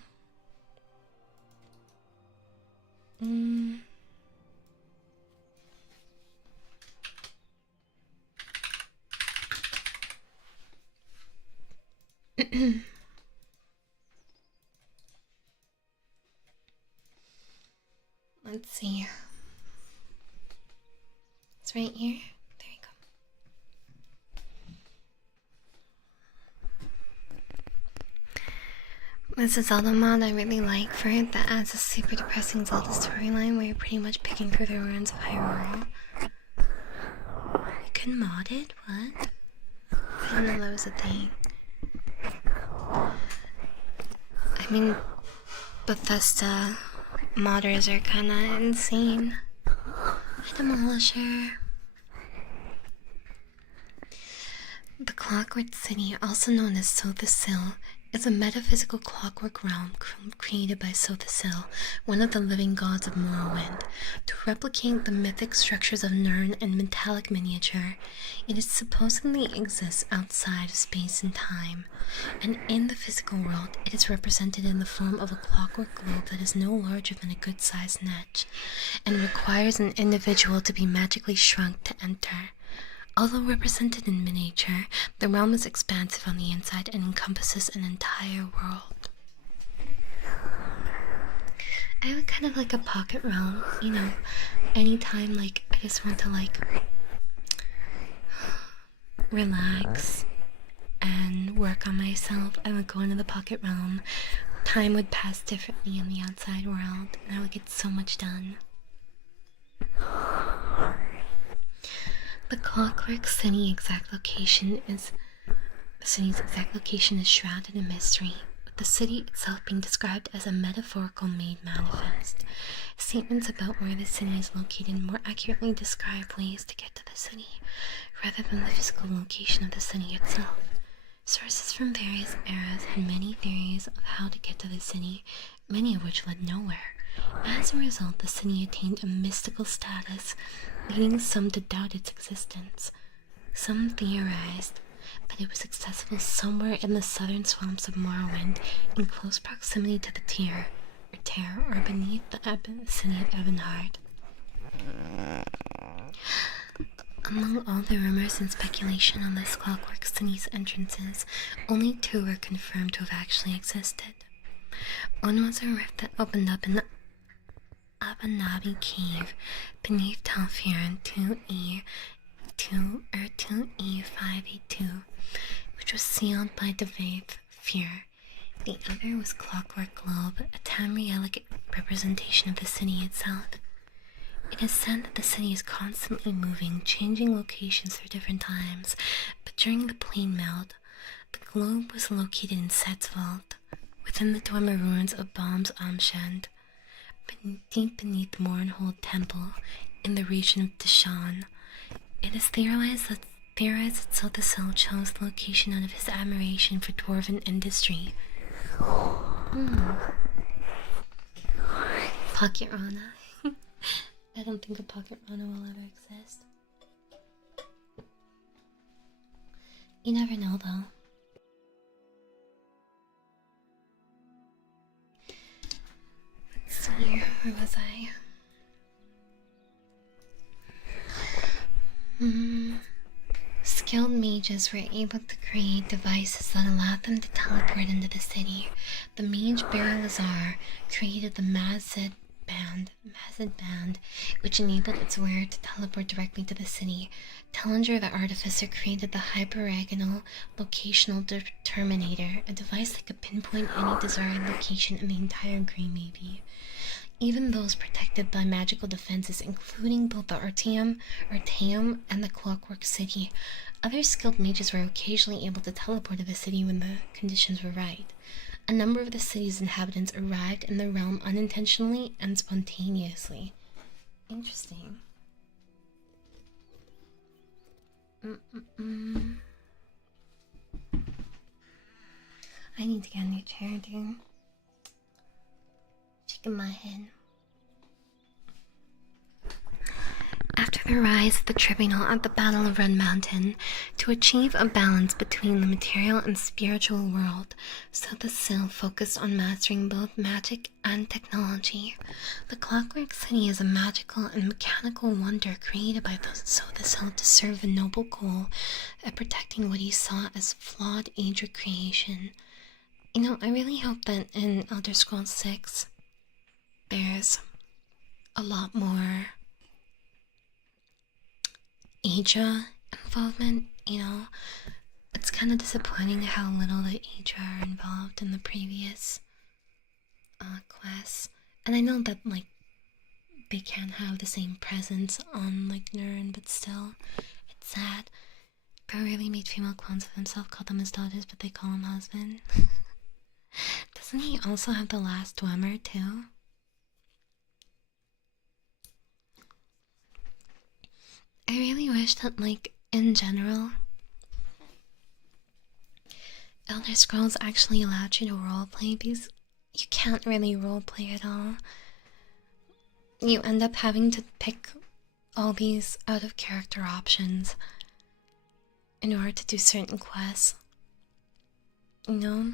Let's see. It's right here. There you go. This is Zelda mod I really like for it, that adds a super depressing Zelda storyline where you're pretty much picking through the ruins of Hyrule. You can mod it? What? I didn't know that was a thing. I mean, Bethesda modders are kinda insane. Demolisher. The Clockwork City, also known as 𝑺𝑶𝑰𝑵𝑺, is a metaphysical clockwork realm created by 𝑺𝑶𝑰𝑵𝑺, one of the living gods of Morrowind. To replicate the mythic structures of Nirn in metallic miniature, it supposedly exists outside of space and time, and in the physical world, it is represented in the form of a clockwork globe that is no larger than a good-sized net, and requires an individual to be magically shrunk to enter. Although represented in miniature, the realm is expansive on the inside and encompasses an entire world. I would kind of like a pocket realm, you know, anytime like I just want to like relax and work on myself, I would go into the pocket realm. Time would pass differently in the outside world, and I would get so much done. The Clockwork City exact location is shrouded in mystery, with the city itself being described as a metaphorical made manifest. Statements about where the city is located more accurately describe ways to get to the city, rather than the physical location of the city itself. Sources from various eras had many theories of how to get to the city, many of which led nowhere. As a result, the city attained a mystical status, leading some to doubt its existence. Some theorized that it was accessible somewhere in the southern swamps of Morrowind, in close proximity to the Tear, or beneath the city of Ebonheart. Among all the rumors and speculation on this Clockwork City's entrances, only two were confirmed to have actually existed. One was a rift that opened up in the Abanabi Cave beneath Tal'Firen 2E582, which was sealed by 𝑽𝑰𝑬𝑽𝑚𝑺. The other was Clockwork Globe, a Tamrielic representation of the city itself. It is said that the city is constantly moving, changing locations through different times, but during the plane melt, the globe was located in Set's vault, within the dormer ruins of Bom's Amshend, deep beneath Mournhold Temple, in the region of Deshan. It is theorized that 𝑺𝑶𝑰𝑚 chose the location out of his admiration for dwarven industry. Pocket Rana. I don't think a Pocket Rana will ever exist. You never know, though. Let's see, where was I? Skilled mages were able to create devices that allowed them to teleport into the city. The mage 𝑫𝑰𝑺𝑍𝑺 created the 𝑪𝑹𝑬𝑽𝑍𝑺 band, which enabled its wearer to teleport directly to the city. Tellinger the Artificer created the hyperagonal locational determinator, a device that could pinpoint any desired location in the entire Grey Maybe. Even those protected by magical defenses, including both the Artaeum and the Clockwork City. Other skilled mages were occasionally able to teleport to the city when the conditions were right. A number of the city's inhabitants arrived in the realm unintentionally and spontaneously. Interesting. I need to get a new chair, dude. Shaking my head. After the rise of the tribunal at the Battle of Red Mountain, to achieve a balance between the material and spiritual world, 𝑺𝑶𝑰𝑚 focused on mastering both magic and technology. The Clockwork City is a magical and mechanical wonder created by 𝑺𝑶𝑰𝑚 to serve the noble goal of protecting what he saw as flawed Daedric creation. You know, I really hope that in Elder Scrolls 6, there's a lot more 𝑺𝑉 involvement. You know, it's kind of disappointing how little the 𝑺𝑉 are involved in the previous quests. And I know that, like, they can't have the same presence on, like, Nirn, but still, it's sad. Bro really made female clones of himself, called them his daughters, but they call him husband. Doesn't he also have the last Dwemer, too? I really wish that, like, in general, Elder Scrolls actually allowed you to roleplay, because you can't really roleplay at all. You end up having to pick all these out-of-character options in order to do certain quests. You know?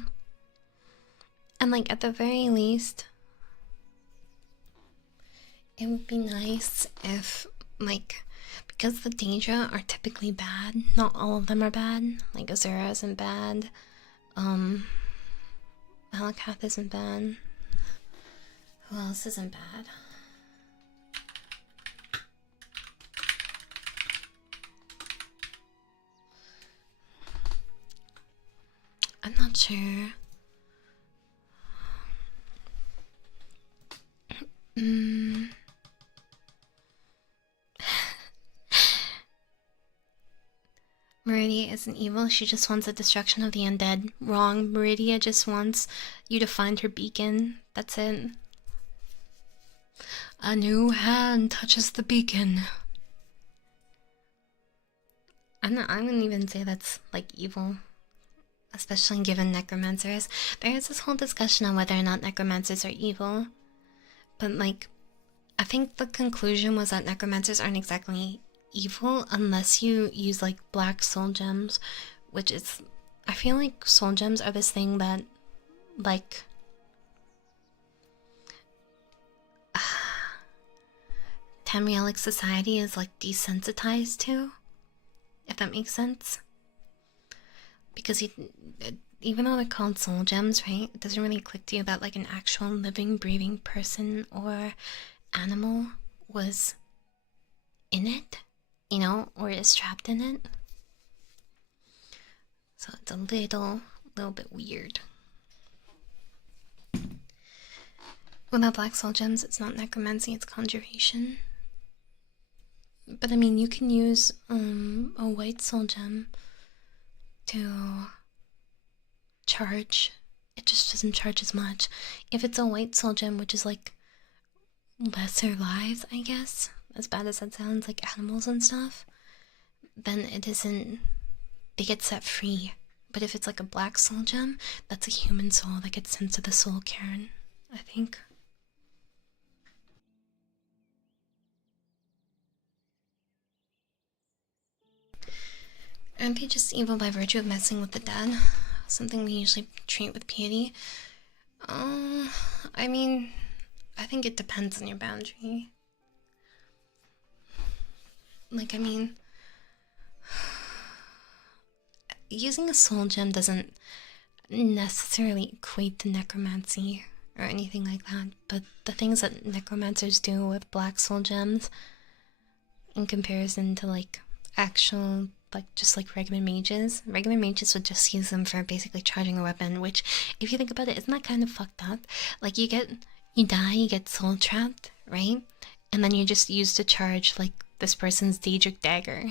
And, like, at the very least, it would be nice if, like, because the Daedra are typically bad, not all of them are bad. Like, Azura isn't bad. Malakath isn't bad. Who else isn't bad? I'm not sure. Meridia isn't evil, she just wants the destruction of the undead. Wrong, Meridia just wants you to find her beacon. That's it. A new hand touches the beacon. I wouldn't even say that's, like, evil. Especially given necromancers. There is this whole discussion on whether or not necromancers are evil. But, like, I think the conclusion was that necromancers aren't exactly evil unless you use, like, black soul gems, which is, I feel like soul gems are this thing that, like, Tamrielic society is, like, desensitized to, if that makes sense. Because even though they're called soul gems, right, it doesn't really click to you that, like, an actual living, breathing person or animal was in it, you know, or is trapped in it. So it's a little bit weird. Without black soul gems, it's not necromancy, it's conjuration. But I mean, you can use a white soul gem to charge. It just doesn't charge as much. If it's a white soul gem, which is, like, lesser lives, I guess, as bad as that sounds, like animals and stuff, then it isn't, they get set free. But if it's like a black soul gem, that's a human soul that gets sent to the soul cairn, I think. Aren't they just evil by virtue of messing with the dead? Something we usually treat with piety. I mean, I think it depends on your boundary. Like, I mean, using a soul gem doesn't necessarily equate to necromancy or anything like that, but the things that necromancers do with black soul gems in comparison to like actual, like just like regular mages would just use them for basically charging a weapon, which if you think about it, isn't that kind of fucked up? Like you die, you get soul trapped, right? And then you just use to charge like this person's Daedric dagger.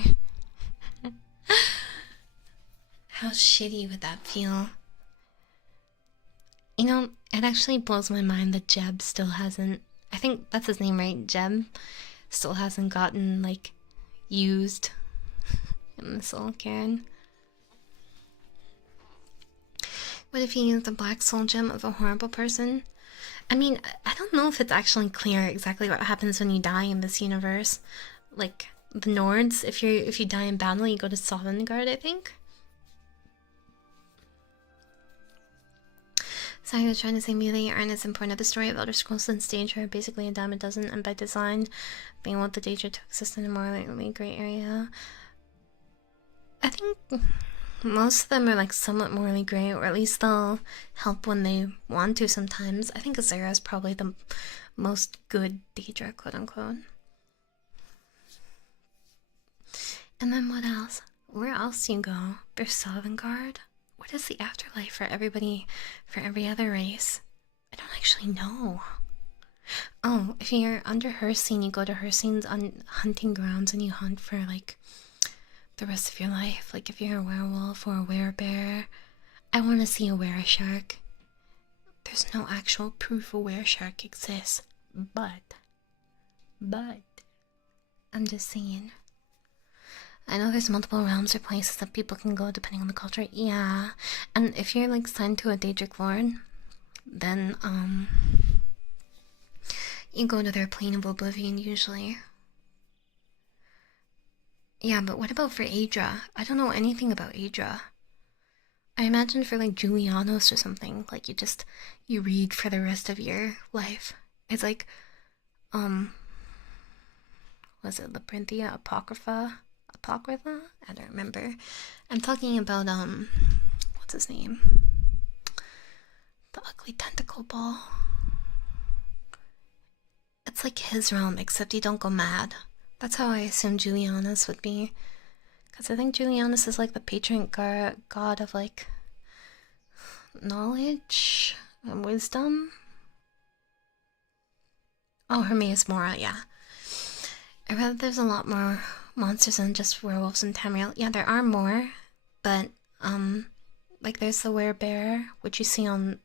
How shitty would that feel? You know, it actually blows my mind that Jeb still hasn't, I think that's his name, right? Jeb still hasn't gotten like used in the soul cairn. What if you use the black soul gem of a horrible person? I mean, I don't know if it's actually clear exactly what happens when you die in this universe. Like the Nords, if you die in battle, you go to Sovngarde, I think. So I was trying to say melee aren't as important at the story of Elder Scrolls since Daedra are basically a dime a dozen, and by design, they want the Daedra to exist in a morally gray area. I think most of them are like somewhat morally gray, or at least they'll help when they want to sometimes. I think Azera is probably the most good Daedra, quote unquote. And then what else? Where else do you go? There's Sovngarde. What is the afterlife for everybody, for every other race? I don't actually know. Oh, if you're under Hircine, you go to Hircine's hunting grounds and you hunt for like the rest of your life. Like if you're a werewolf or a werebear. I want to see a wereshark. There's no actual proof a wereshark exists, but I'm just saying. I know there's multiple realms or places that people can go depending on the culture. Yeah, and if you're like signed to a Daedric Lord, then you go to their plane of oblivion usually. Yeah, but what about for Aedra? I don't know anything about Aedra. I imagine for like Julianos or something, like you read for the rest of your life. It's like was it Labyrinthia Apocrypha? I don't remember. I'm talking about what's his name? The ugly tentacle ball. It's like his realm, except you don't go mad. That's how I assume Julianus would be. Because I think Julianus is like the patron god of like knowledge and wisdom. Oh, Hermaeus Mora, yeah. I read that there's a lot more monsters than just werewolves in Tamriel. Yeah, there are more, but like there's the werebear, which you see on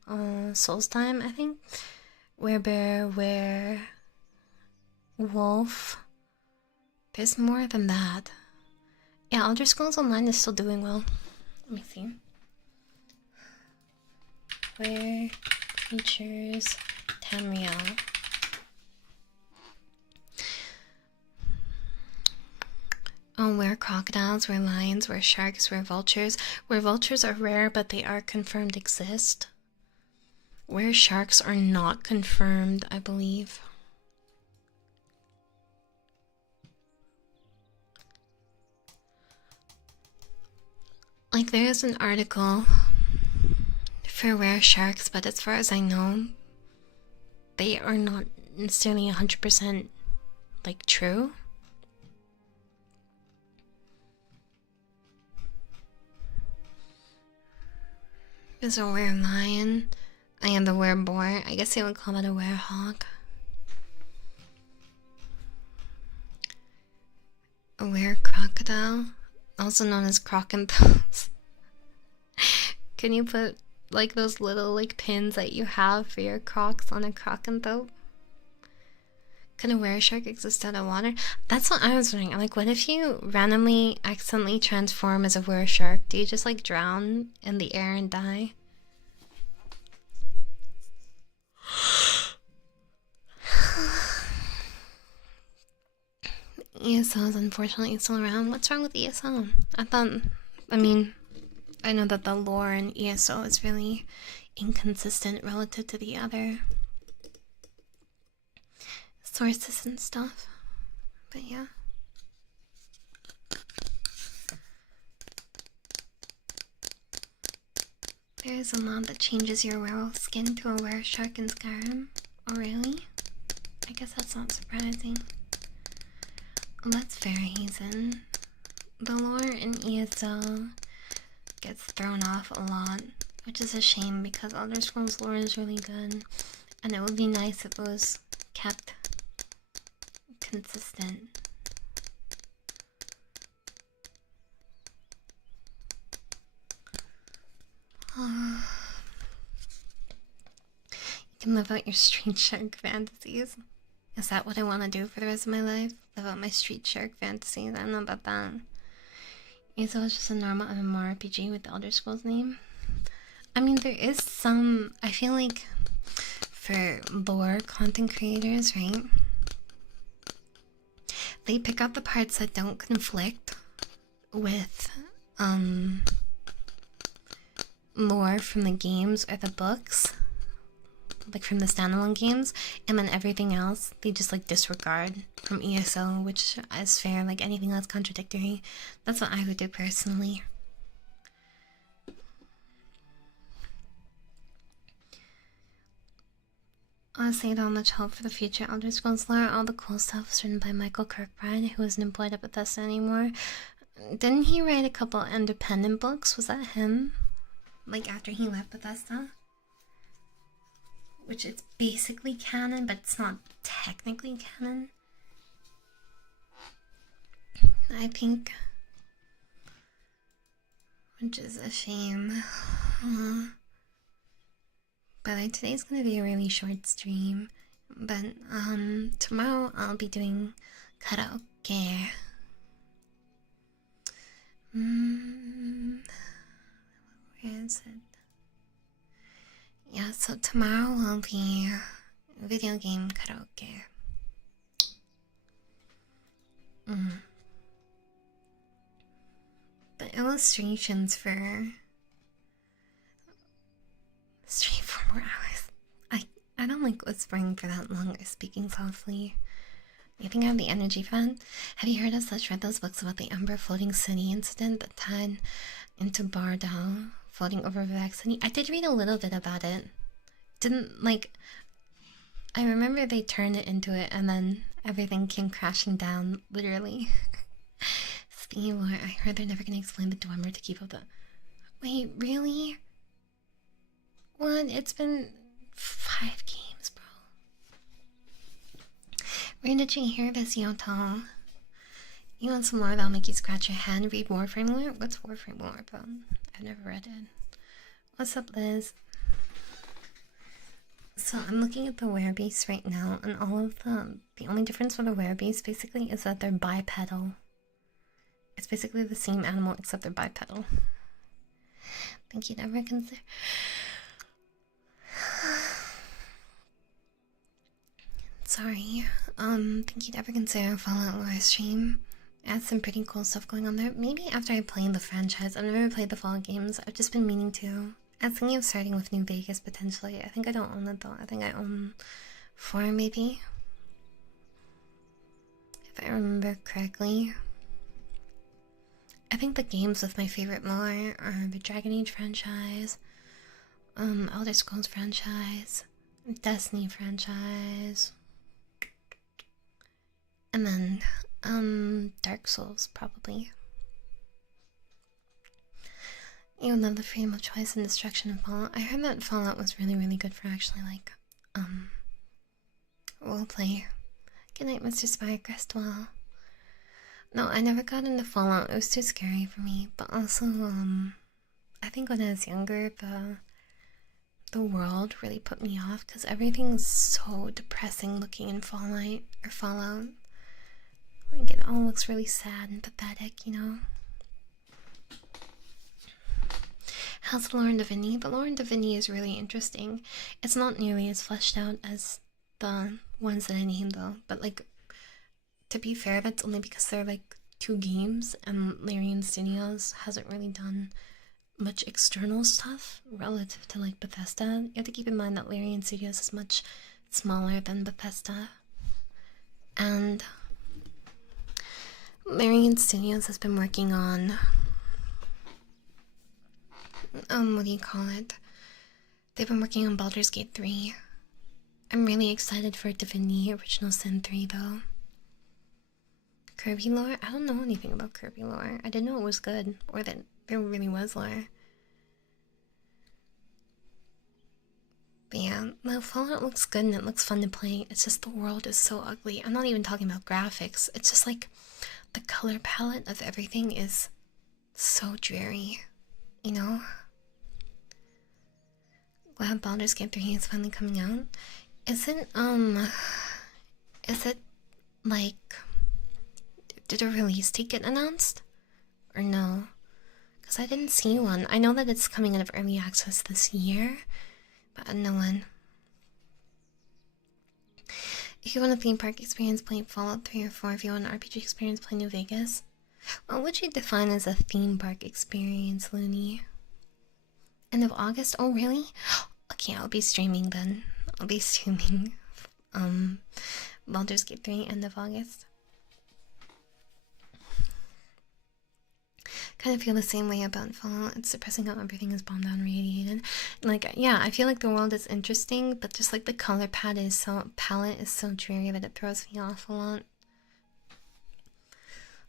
Soulstime, I think. Werebear, werewolf. There's more than that. Yeah, Elder Scrolls Online is still doing well. Let me see. Where features Tamriel. Oh, where crocodiles, where lions, where sharks, where vultures. Where vultures are rare, but they are confirmed exist. Where sharks are not confirmed, I believe. Like, there's an article for rare sharks, but as far as I know, they are not necessarily 100% like true. There's a were lion. I am the were boar. I guess they would call it a were hog. A were crocodile, also known as crocanthus. Can you put like those little like pins that you have for your crocs on a crocanthus? Can a were-shark exist out of water? That's what I was wondering. Like, what if you randomly accidentally transform as a were-shark? Do you just like drown in the air and die? ESO is unfortunately still around. What's wrong with ESO? I mean, I know that the lore in ESO is really inconsistent relative to the other sources and stuff. But yeah. There is a mod that changes your werewolf skin to a were-shark in Skyrim. Oh really? I guess that's not surprising. That's fair, Hazen. The lore in ESO gets thrown off a lot, which is a shame because Elder Scrolls lore is really good, and it would be nice if it was kept consistent. You can live out your street shark fantasies. Is that what I want to do for the rest of my life? Live out my street shark fantasies? I don't know about that. ESO is just a normal MMORPG with the Elder Scrolls name. I mean, there is some, I feel like, for lore content creators, right? They pick out the parts that don't conflict with, lore from the games or the books, like from the standalone games, and then everything else they just like disregard from ESO, which is fair. Like anything that's contradictory, that's what I would do personally. Honestly, not much hope for the future Elder Scrolls lore. All the cool stuff was written by Michael Kirkbride, who isn't employed at Bethesda anymore. Didn't he write a couple independent books? Was that him? Like after he left Bethesda? Which it's basically canon, but it's not technically canon. I think. Which is a shame. But today's gonna be a really short stream. But tomorrow I'll be doing karaoke. Where is it? Yeah, so tomorrow will be video game karaoke. The illustrations for stream for more hours. I don't like whispering for that long or speaking softly. I think I have the energy for that. Have you heard of read those books about the Ember floating city incident that tied into Bardal floating over Vivek City? I did read a little bit about it. Didn't like. I remember they turned it into it, and then everything came crashing down, literally. Speaking of lore, I heard they're never gonna explain the Dwemer to keep up the. Wait, really? What? It's been 5 games, bro. Where did you hear this, Yoto? You want some more that'll make you scratch your head? Read Warframe lore? What's Warframe lore about? I've never read it. What's up, Liz? So I'm looking at the werebeasts right now, and all of them. The only difference for the werebeasts basically is that they're bipedal. It's basically the same animal except they're bipedal. Think you'd ever consider. Sorry. Think you'd ever consider a Fallout lore stream? It has some pretty cool stuff going on there. Maybe after I play the franchise. I've never played the Fallout games. I've just been meaning to. I was thinking of starting with New Vegas potentially. I think I don't own it though. I think I own 4 maybe. If I remember correctly. I think the games with my favorite lore are the Dragon Age franchise, Elder Scrolls franchise, Destiny franchise, and then Dark Souls probably. You would love the freedom of choice and destruction of Fallout. I heard that Fallout was really, really good for actually like roleplay. Good night, Mr. Spire Crestwell. No, I never got into Fallout. It was too scary for me. But also, I think when I was younger, the the world really put me off because everything's so depressing looking in Fallout. Like, it all looks really sad and pathetic, you know? How's the lore in Divinity? The lore in Divinity is really interesting. It's not nearly as fleshed out as the ones that I named, though. But, like, to be fair, that's only because they're, like, 2 games, and Larian Studios hasn't really done much external stuff relative to, like, Bethesda. You have to keep in mind that Larian Studios is much smaller than Bethesda. And Larian Studios has been working on what do you call it? They've been working on Baldur's Gate 3. I'm really excited for Divinity Original Sin 3 though. Kirby lore? I don't know anything about Kirby lore. I didn't know it was good, or that there really was lore. But yeah, the Fallout looks good and it looks fun to play. It's just the world is so ugly. I'm not even talking about graphics. It's just like the color palette of everything is so dreary, you know? Glad Baldur's Gate 3 is finally coming out. Is it like, did a release date get announced? Or no? Because I didn't see one. I know that it's coming out of early access this year, but I don't know when. If you want a theme park experience, play Fallout 3 or 4. If you want an RPG experience, play New Vegas. What would you define as a theme park experience, Looney? End of August? Oh, really? Okay, I'll be streaming then. I'll be streaming Baldur's Gate 3 end of August. Kind of feel the same way about Fallout. It's depressing how everything is bombed out and radiated. Like, yeah, I feel like the world is interesting, but just like the color palette is so dreary that it throws me off a lot.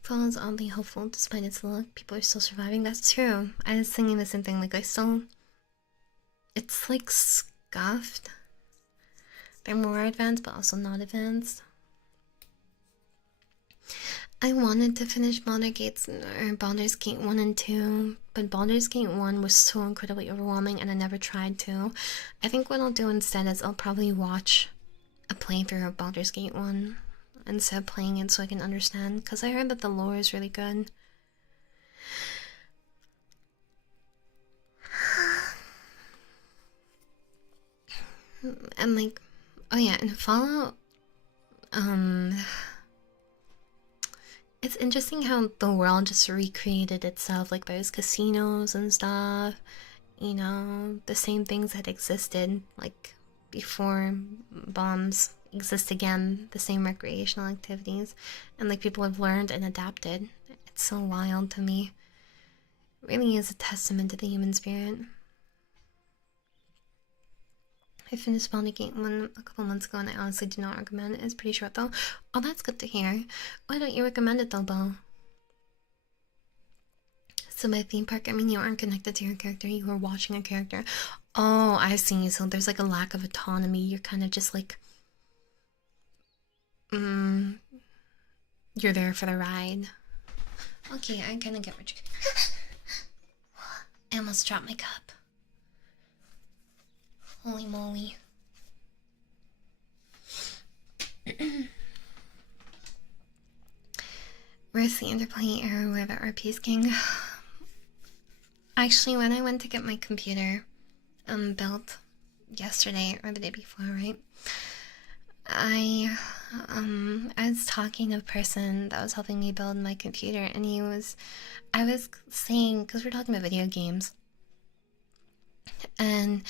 Fallout's oddly hopeful despite its look. People are still surviving. That's true. I was thinking the same thing. Like, it's like scuffed. They're more advanced, but also not advanced. I wanted to finish Baldur's Gate 1 and 2, but Baldur's Gate 1 was so incredibly overwhelming and I never tried to. I think what I'll do instead is I'll probably watch a playthrough of Baldur's Gate 1 instead of playing it so I can understand, because I heard that the lore is really good. And like, oh yeah, in Fallout, it's interesting how the world just recreated itself. Like, there's casinos and stuff, you know, the same things that existed like before bombs exist again, the same recreational activities, and like people have learned and adapted. It's so wild to me. It really is a testament to the human spirit. I finished Baldur's Gate 1 a couple months ago and I honestly do not recommend it. It's pretty short though. Oh, that's good to hear. Why don't you recommend it though, Bo? So by theme park, I mean you aren't connected to your character, you are watching a character. Oh, I see. So there's like a lack of autonomy. You're kind of just like, you're there for the ride. Okay, I kind of get what you I almost dropped my cup. Holy moly. Where's the interplay error where the RP's king? Actually, when I went to get my computer built yesterday or the day before, right? I was talking to a person that was helping me build my computer, and I was saying, because we're talking about video games, and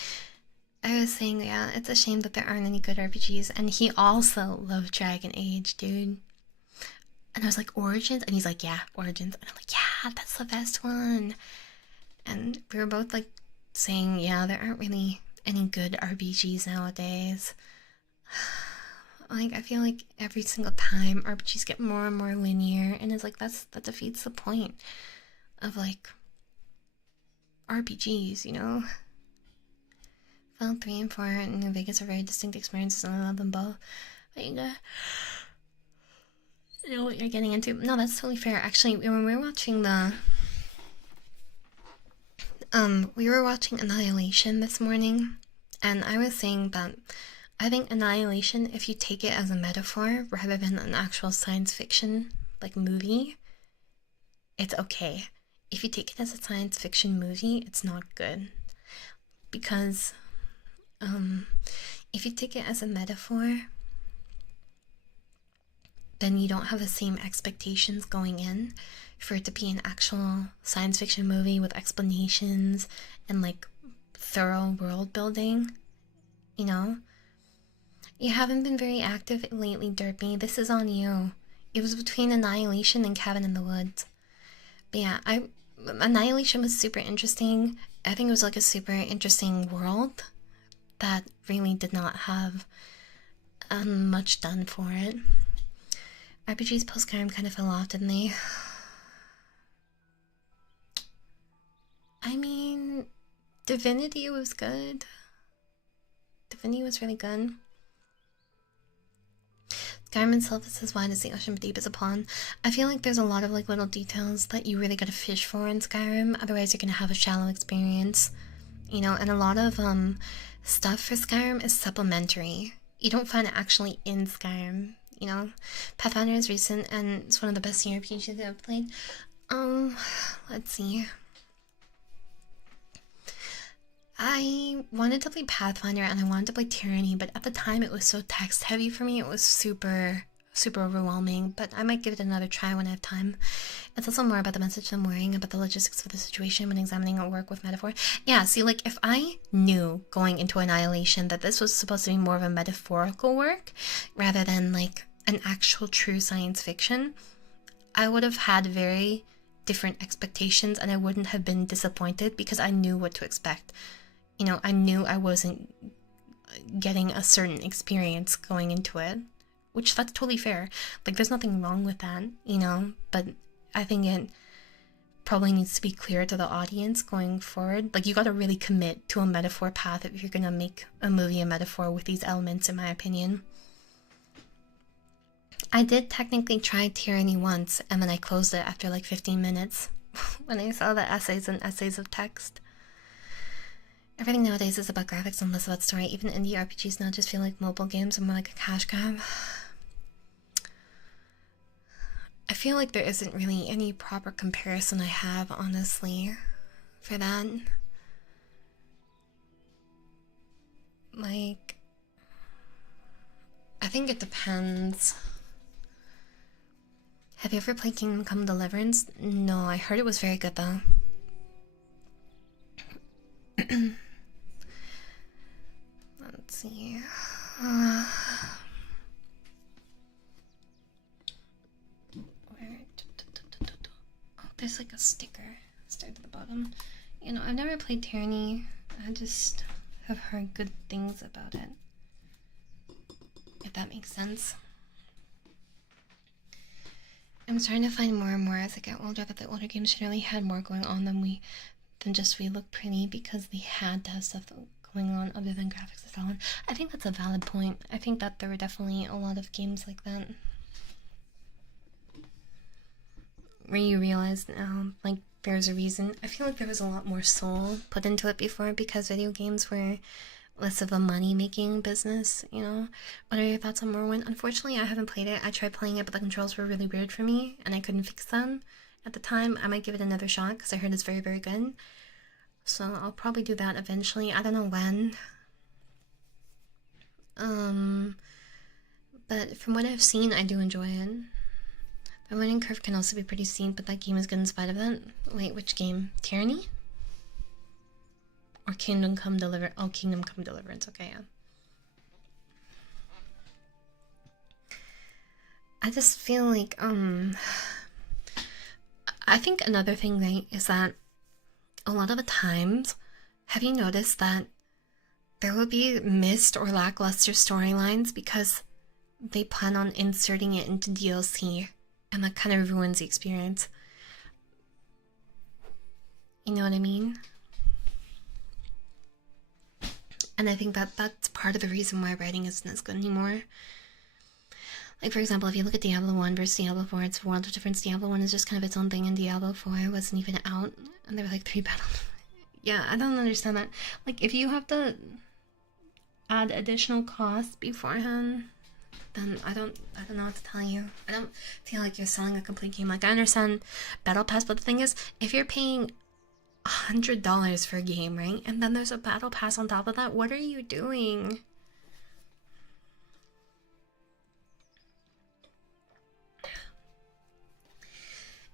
I was saying, yeah, it's a shame that there aren't any good RPGs, and he also loved Dragon Age, dude. And I was like, Origins? And he's like, yeah, Origins. And I'm like, yeah, that's the best one. And we were both like saying, yeah, there aren't really any good RPGs nowadays. Like, I feel like every single time RPGs get more and more linear, and it's like, that defeats the point of like RPGs, you know? Fallout 3 and 4 and New Vegas are very distinct experiences, and I love them both. But you know what you're getting into. No, that's totally fair. Actually, when we were watching we were watching Annihilation this morning, And I was saying that I think Annihilation, if you take it as a metaphor rather than an actual science fiction like movie, it's okay. If you take it as a science fiction movie, it's not good. Because if you take it as a metaphor, then you don't have the same expectations going in for it to be an actual science fiction movie with explanations and like thorough world building. You know, you haven't been very active lately, Derpy. This is on you. It was between Annihilation and Cabin in the Woods. But yeah, Annihilation was super interesting. I think it was like a super interesting world that really did not have much done for it. RPGs post Skyrim kind of fell off, didn't they? I mean, Divinity was good. Divinity was really good. Skyrim itself, it says, wide as the ocean, but deep as a pond. I feel like there's a lot of like little details that you really gotta fish for in Skyrim, otherwise you're gonna have a shallow experience. You know, and a lot of stuff for Skyrim is supplementary. You don't find it actually in Skyrim, you know? Pathfinder is recent and it's one of the best CRPGs that I've played. Let's see. I wanted to play Pathfinder and I wanted to play Tyranny, but at the time it was so text heavy for me. It was super overwhelming, but I might give it another try when I have time. It's also more about the message than worrying about the logistics of the situation when examining a work with metaphor. Yeah, see, like, if I knew going into Annihilation that this was supposed to be more of a metaphorical work rather than, like, an actual true science fiction, I would have had very different expectations and I wouldn't have been disappointed because I knew what to expect. You know, I knew I wasn't getting a certain experience going into it, which that's totally fair. Like, there's nothing wrong with that, you know, but I think it probably needs to be clear to the audience going forward. Like, you gotta really commit to a metaphor path if you're gonna make a movie a metaphor with these elements, in my opinion. I did technically try Tyranny once, and then I closed it after like 15 minutes when I saw the essays and essays of text. Everything nowadays is about graphics and less about story. Even indie RPGs now just feel like mobile games and more like a cash grab. I feel like there isn't really any proper comparison I have, honestly, for that. Like, I think it depends. Have you ever played Kingdom Come Deliverance? No, I heard it was very good though. Let's see. Oh, there's like a sticker stuck to the bottom. You know, I've never played Tyranny. I just have heard good things about it. If that makes sense. I'm starting to find more and more as I get older that the older games generally had more going on than just we look pretty, because they had to have stuff going on other than graphics and so on. I think that's a valid point. I think that there were definitely a lot of games like that where you realize now, like, there's a reason. I feel like there was a lot more soul put into it before because video games were less of a money-making business, you know? What are your thoughts on Morrowind? Unfortunately, I haven't played it. I tried playing it, but the controls were really weird for me, and I couldn't fix them at the time. I might give it another shot, because I heard it's very, very good. So I'll probably do that eventually. I don't know when. But from what I've seen, I do enjoy it. The learning curve can also be pretty steep, but that game is good in spite of that. Wait, which game? Tyranny? Or Kingdom Come Deliverance? Oh, Kingdom Come Deliverance. Okay, yeah. I just feel like, I think another thing, right, is that a lot of the times, have you noticed that there will be missed or lackluster storylines because they plan on inserting it into DLC, and that kind of ruins the experience? You know what I mean? And I think that that's part of the reason why writing isn't as good anymore. Like, for example, if you look at Diablo 1 versus Diablo 4, it's a world of difference. Diablo 1 is just kind of its own thing, and Diablo 4 wasn't even out, and there were like 3 battles. Yeah, I don't understand that. Like, if you have to add additional costs beforehand, then I don't know what to tell you. I don't feel like you're selling a complete game. Like, I understand battle pass, but the thing is, if you're paying $100 for a game, right, and then there's a battle pass on top of that, what are you doing?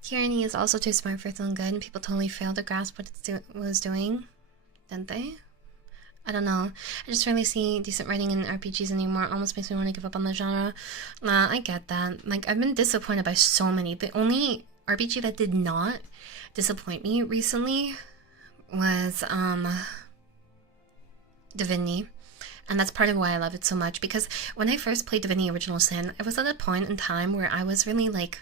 Tyranny is also too smart for its own good, and people totally failed to grasp what it was doing, didn't they? I don't know. I just rarely see decent writing in RPGs anymore. It almost makes me want to give up on the genre. Nah, I get that. Like, I've been disappointed by so many. The only RPG that did not disappoint me recently was Divinity. And that's part of why I love it so much. Because when I first played Divinity Original Sin, I was at a point in time where I was really like...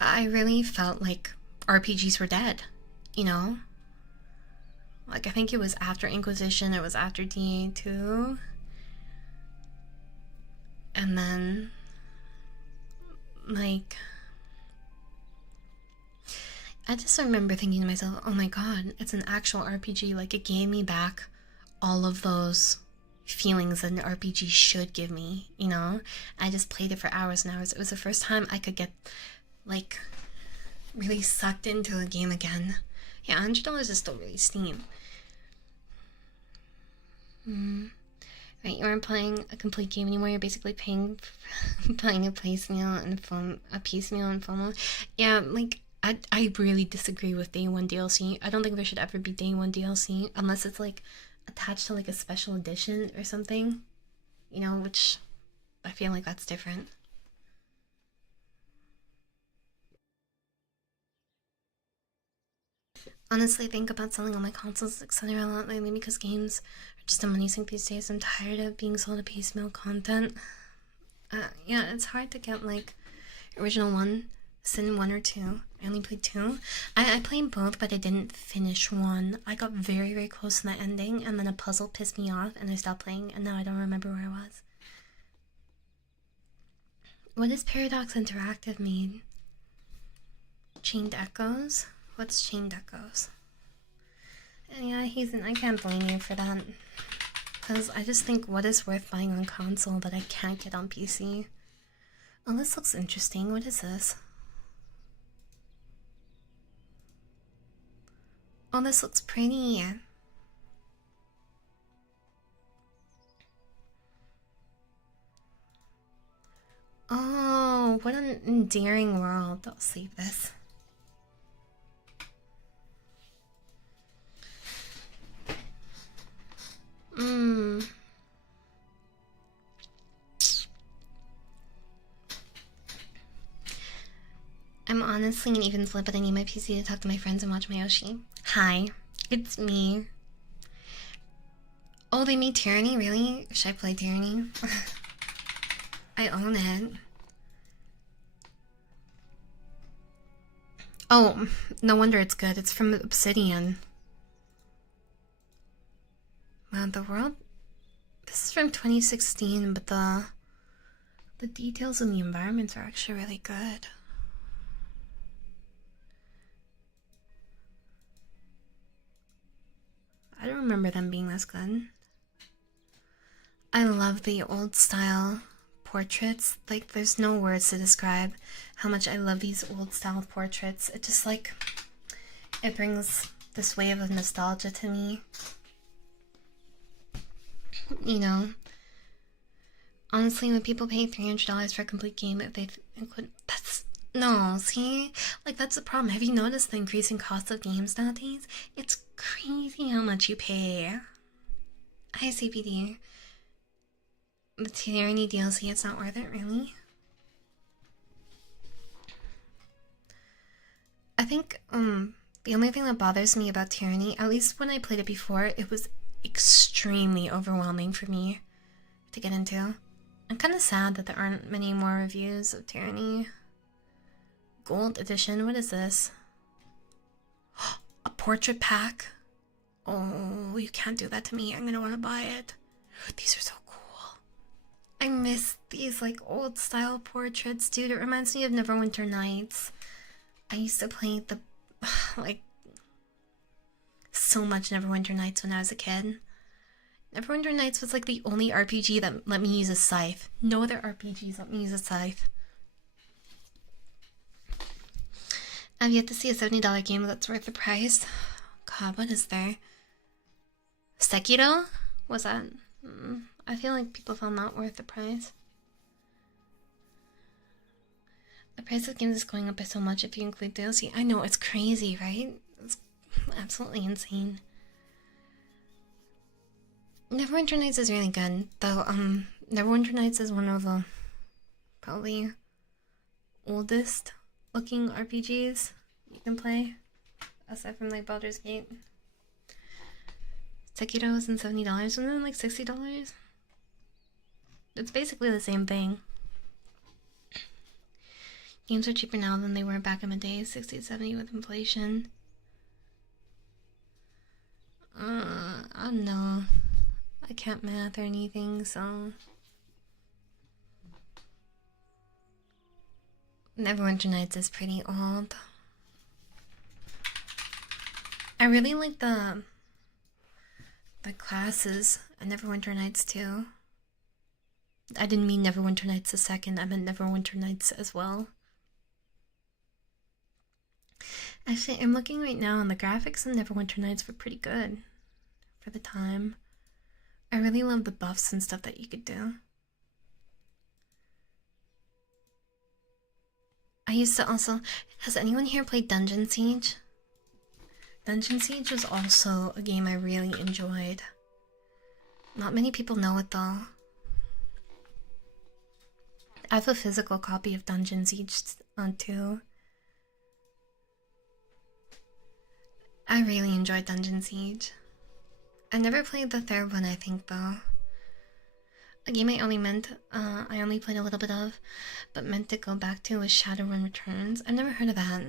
I really felt like RPGs were dead, you know? Like, I think it was after Inquisition, it was after DA2. And then, like, I just remember thinking to myself, oh my god, it's an actual RPG. Like, it gave me back all of those feelings that an RPG should give me, you know? I just played it for hours and hours. It was the first time I could get, like, really sucked into a game again. Yeah, $100 is still really steep. Right, you aren't playing a complete game anymore. You're basically paying a piecemeal and FOMO. Yeah, like, I really disagree with day one DLC. I don't think there should ever be day one DLC unless it's like attached to like a special edition or something, you know, which I feel like that's different. Honestly, I think about selling all my consoles, etc. a lot lately because games are just a money sink these days. I'm tired of being sold a piecemeal content. Yeah, it's hard to get like original one, Sin 1 or 2. I only played 2. I played both, but I didn't finish 1. I got very, very close to the ending, and then a puzzle pissed me off, and I stopped playing, and now I don't remember where I was. What is Paradox Interactive mean? Chained Echoes? What's Chained Echoes? Yeah, I can't blame you for that. Because I just think, what is worth buying on console that I can't get on PC? Oh, this looks interesting. What is this? Oh, this looks pretty. Oh, what an endearing world. I'll save this. I'm honestly an even flip, but I need my PC to talk to my friends and watch my Yoshi. Hi, it's me. Oh, they made Tyranny? Really? Should I play Tyranny? I own it. Oh, no wonder it's good. It's from Obsidian. Wow, the world... This is from 2016, but the details in the environments are actually really good. I don't remember them being this good. I love the old style portraits. Like, there's no words to describe how much I love these old style portraits. It just like, it brings this wave of nostalgia to me. You know, honestly, when people pay $300 for a complete game, if they include, that's, no, see? Like, that's the problem. Have you noticed the increasing cost of games nowadays? It's crazy how much you pay. Hi, CPD. The Tyranny DLC, it's not worth it, really? I think, the only thing that bothers me about Tyranny, at least when I played it before, it was extremely overwhelming for me to get into. I'm kind of sad that there aren't many more reviews of Tyranny. Gold edition, what is this? A portrait pack? Oh, you can't do that to me. I'm gonna want to buy it. These are so cool. I miss these like old style portraits, dude. It reminds me of Neverwinter Nights. I used to play the like so much Neverwinter Nights when I was a kid. Neverwinter Nights was like the only RPG that let me use a scythe. No other RPGs let me use a scythe. I've yet to see a $70 game that's worth the price. God, what is there? Sekiro? Was that? I feel like people found that worth the price. The price of games is going up by so much if you include DLC. I know, it's crazy, right? It's absolutely insane. Neverwinter Nights is really good, though. Neverwinter Nights is one of the probably oldest looking RPGs you can play, aside from like Baldur's Gate. Sekiro wasn't $70, wasn't it like $60? It's basically the same thing. Games are cheaper now than they were back in the day, 60 to 70 with inflation. I don't know. I can't math or anything, so... Neverwinter Nights is pretty old. I really like the classes in Neverwinter Nights too. I didn't mean Neverwinter Nights the second, I meant Neverwinter Nights as well. Actually, I'm looking right now and the graphics in Neverwinter Nights were pretty good for the time. I really love the buffs and stuff that you could do. I used to also... Has anyone here played Dungeon Siege? Dungeon Siege was also a game I really enjoyed. Not many people know it though. I have a physical copy of Dungeon Siege too. I really enjoyed Dungeon Siege. I never played the third one, I think, though. A game I only played a little bit of, but meant to go back to was Shadowrun Returns. I've never heard of that.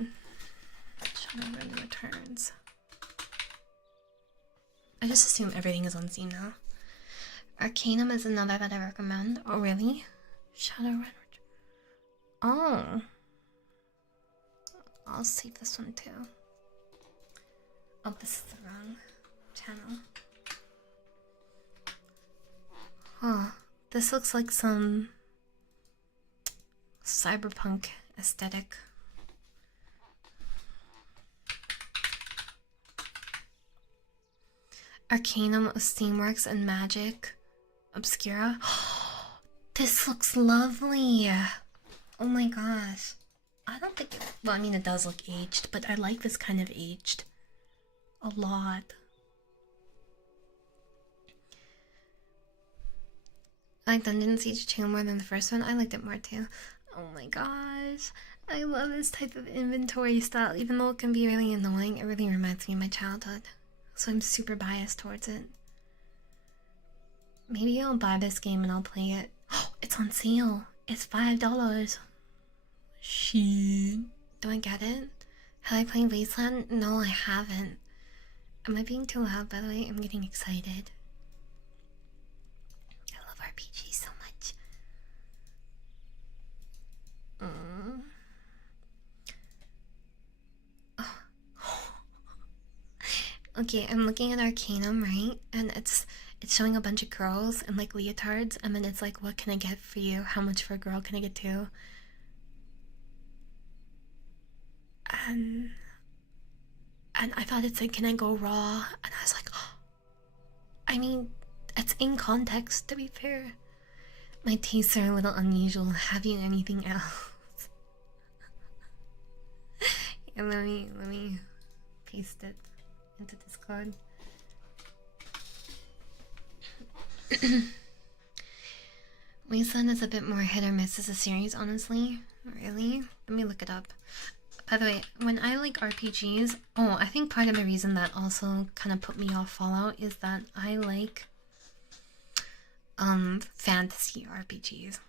Shadowrun Returns. I just assume everything is on Steam now. Arcanum is another that I recommend. Oh, really? Shadowrun Returns. Oh. I'll save this one too. Oh, this is the wrong channel. Huh. This looks like some cyberpunk aesthetic. Arcanum of Steamworks and Magic Obscura. This looks lovely. Oh my gosh. I don't think it, well, I mean it does look aged, but I like this kind of aged a lot. I like Dungeon Siege 2 more than the first one. I liked it more too. Oh my gosh. I love this type of inventory style. Even though it can be really annoying, it really reminds me of my childhood. So I'm super biased towards it. Maybe I'll buy this game and I'll play it. Oh, it's on sale. It's $5. Shit. Do I get it? Have I played Wasteland? No, I haven't. Am I being too loud, by the way? I'm getting excited. I love RPGs so much. Oh. Okay, I'm looking at Arcanum, right? And it's showing a bunch of girls in like leotards, and then it's like, what can I get for you? How much for a girl can I get to? And I thought it said, can I go raw? And I was like, oh. I mean, it's in context, to be fair. My tastes are a little unusual. Have you anything else? Yeah, let me paste it into Discord. Wasteland is a bit more hit or miss as a series, honestly. Really? Let me look it up. By the way, when I like RPGs, oh, I think part of the reason that also kind of put me off Fallout is that I like fantasy RPGs.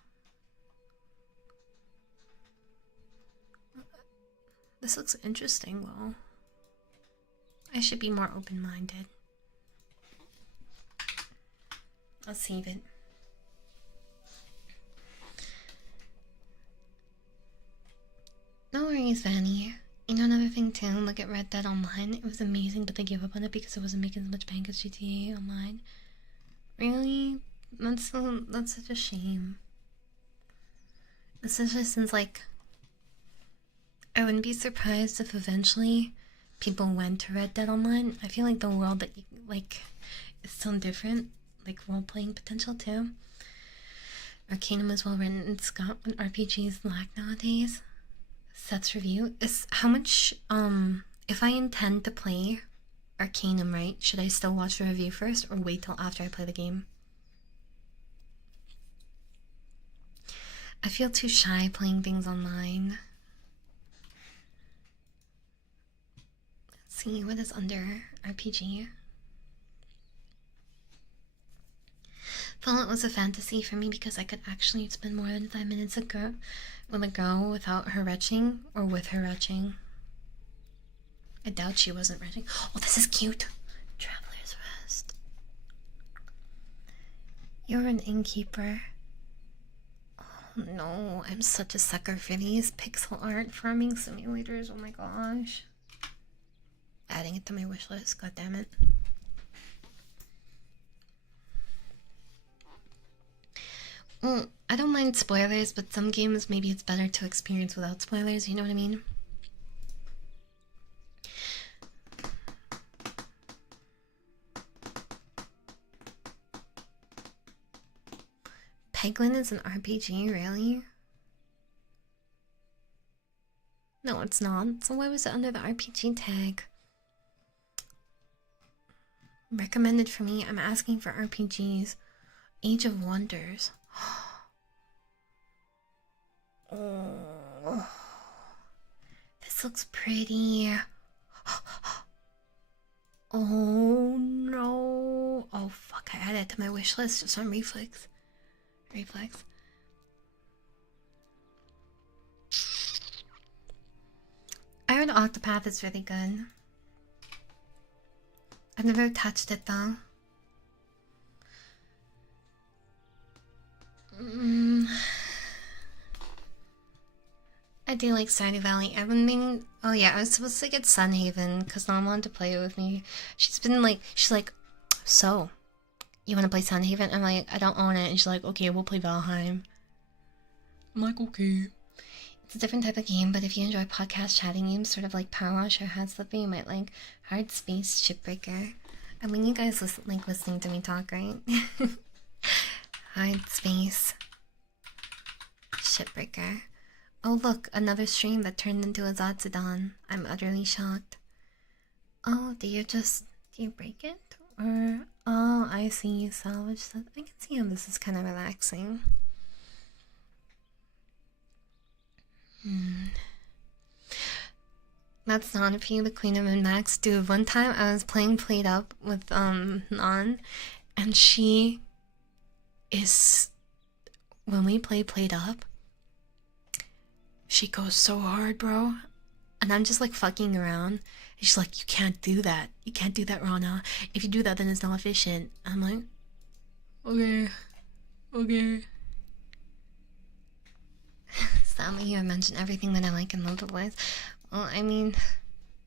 This looks interesting though. I should be more open-minded. I'll save it. No worries, Vanny. You know another thing too, look at Red Dead Online. It was amazing, but they gave up on it because it wasn't making as much bank as GTA Online. Really? That's such a shame. Especially since, like, I wouldn't be surprised if eventually people went to Red Dead Online. I feel like the world that you like is so different, like role-playing potential too. Arcanum is well written. It's got what RPGs lack nowadays. Seth's review is how much. If I intend to play Arcanum, right? Should I still watch the review first or wait till after I play the game? I feel too shy playing things online. Let's see what is under RPG. Fallout was a fantasy for me because I could actually spend more than 5 minutes with a girl without her retching or with her retching. I doubt she wasn't retching. Oh, this is cute. Traveler's Rest. You're an innkeeper. Oh no, I'm such a sucker for these pixel art farming simulators. Oh my gosh. Adding it to my wish list, god damn it. Well, I don't mind spoilers, but some games maybe it's better to experience without spoilers, you know what I mean? Peglin is an RPG, really? No, it's not. So why was it under the RPG tag? Recommended for me. I'm asking for RPGs. Age of Wonders. Oh, this looks pretty. Oh no. Oh fuck, I added it to my wish list just on Reflex. I heard Octopath is really good. I've never touched it though. I do like Stardew Valley. I've been meaning. Oh yeah, I was supposed to get Sunhaven because Mom wanted to play it with me. She's like, so, you want to play Sunhaven? I'm like, I don't own it. And she's like, okay, we'll play Valheim. I'm like, okay. It's a different type of game, but if you enjoy podcast chatting games, sort of like Power Wash or Hat Slipping, you might like Hard Space Shipbreaker. I mean, you guys like listening to me talk, right? Hard Space Shipbreaker. Oh look, another stream that turned into a 𝑺𝑶𝑪𝑰𝑨𝑬𝑺. I'm utterly shocked. Oh, do you break it? Or, oh, I see you salvage stuff. I can see how this is kind of relaxing. That's not if you, the Queen of Min-Max. Dude, one time I was playing Played Up with Nan, and she is, when we play Played Up, she goes so hard, bro. And I'm just like fucking around. And she's like, you can't do that. You can't do that, Rana. If you do that, then it's not efficient. I'm like, okay. Sadly, you have mentioned everything that I like and love the voice. Well, I mean,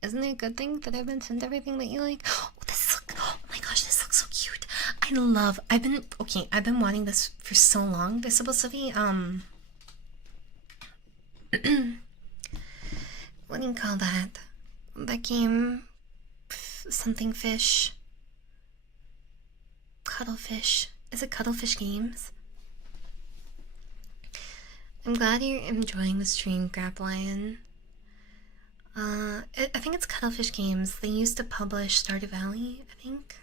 isn't it a good thing that I mentioned everything that you like? Oh, oh my gosh, this looks so cute. I've been wanting this for so long. They're supposed to be, what do you call that? That game, something fish. Cuttlefish. Is it Cuttlefish Games? I'm glad you're enjoying the stream, Graplion. I think it's Cuttlefish Games. They used to publish Stardew Valley, I think.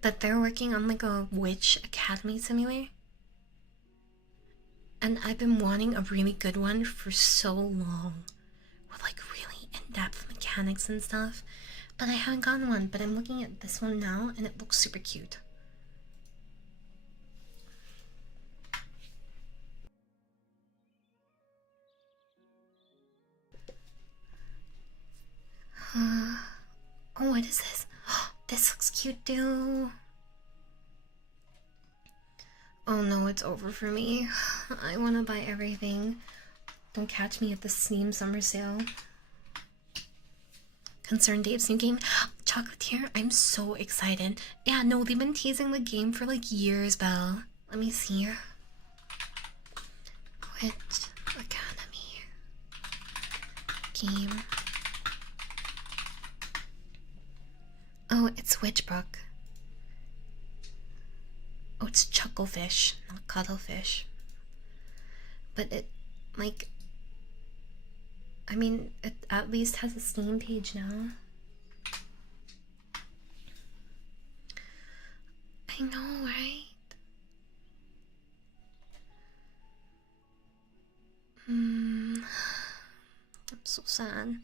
But they're working on like a witch academy simulator. And I've been wanting a really good one for so long. With like really in-depth mechanics and stuff. But I haven't gotten one. But I'm looking at this one now and it looks super cute. Oh, what is this? This looks cute too. Oh no, it's over for me. I want to buy everything. Don't catch me at the Steam summer sale. Concerned Dave's new game. Chocolatier, I'm so excited. Yeah, no, they've been teasing the game for like years, Belle. Let me see. Witch Academy game. Oh, it's Witchbrook. Oh, it's Chucklefish, not Cuttlefish. But it, like, I mean, it at least has a Steam page now. I know, right? I'm so sad.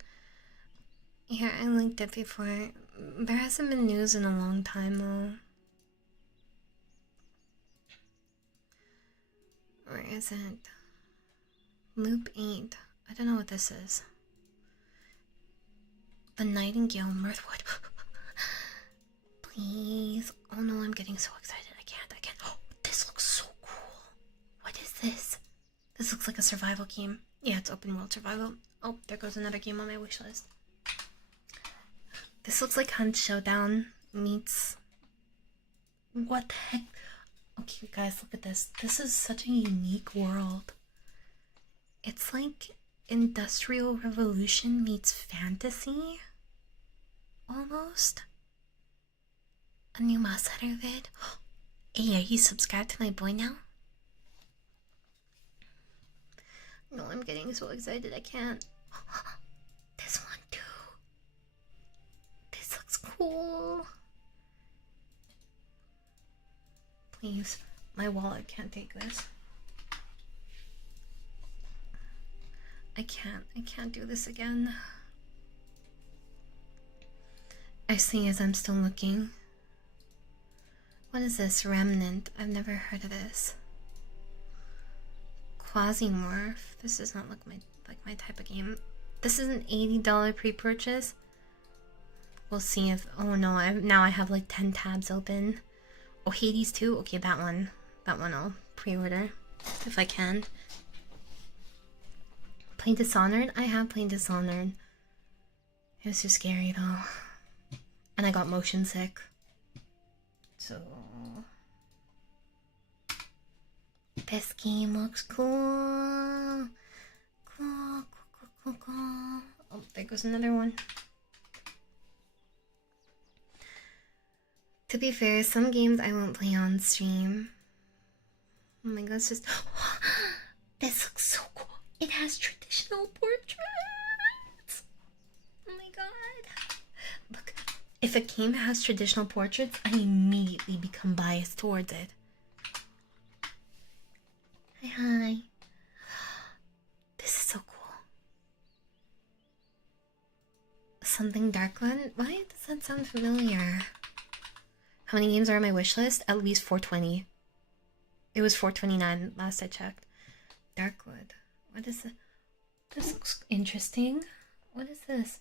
Yeah, I linked it before. There hasn't been news in a long time, though. Where is it? Loop 8. I don't know what this is. The Nightingale Mirthwood. Please. Oh no, I'm getting so excited. I can't. Oh, this looks so cool. What is this? This looks like a survival game. Yeah, it's open world survival. Oh, there goes another game on my wish list. This looks like Hunt Showdown meets... What the heck? Okay, guys, look at this. This is such a unique world. It's like Industrial Revolution meets fantasy. Almost. A new mouse header vid. Hey, are you subscribed to my boy now? No, I'm getting so excited I can't. This one too. This looks cool. Please, my wallet can't take this. I can't do this again. I see as I'm still looking. What is this? Remnant. I've never heard of this. Quasimorph. This does not look like my type of game. This is an $80 pre-purchase. We'll see if... Oh no, now I have like 10 tabs open. Oh, Hades 2? Okay, that one. That one I'll pre-order if I can. Play Dishonored? I have played Dishonored. It was too scary though. And I got motion sick. So... This game looks cool. Cool. Oh, there goes another one. To be fair, some games I won't play on stream. Oh my god, it's just... This looks so cool. It has traditional portraits. Oh my god. Look, if a game has traditional portraits, I immediately become biased towards it. Hi. This is so cool. Something Darkland? Why does that sound familiar? How many games are on my wish list? At least 420. It was 429 last I checked. Darkwood. What is it? This looks interesting. What is this?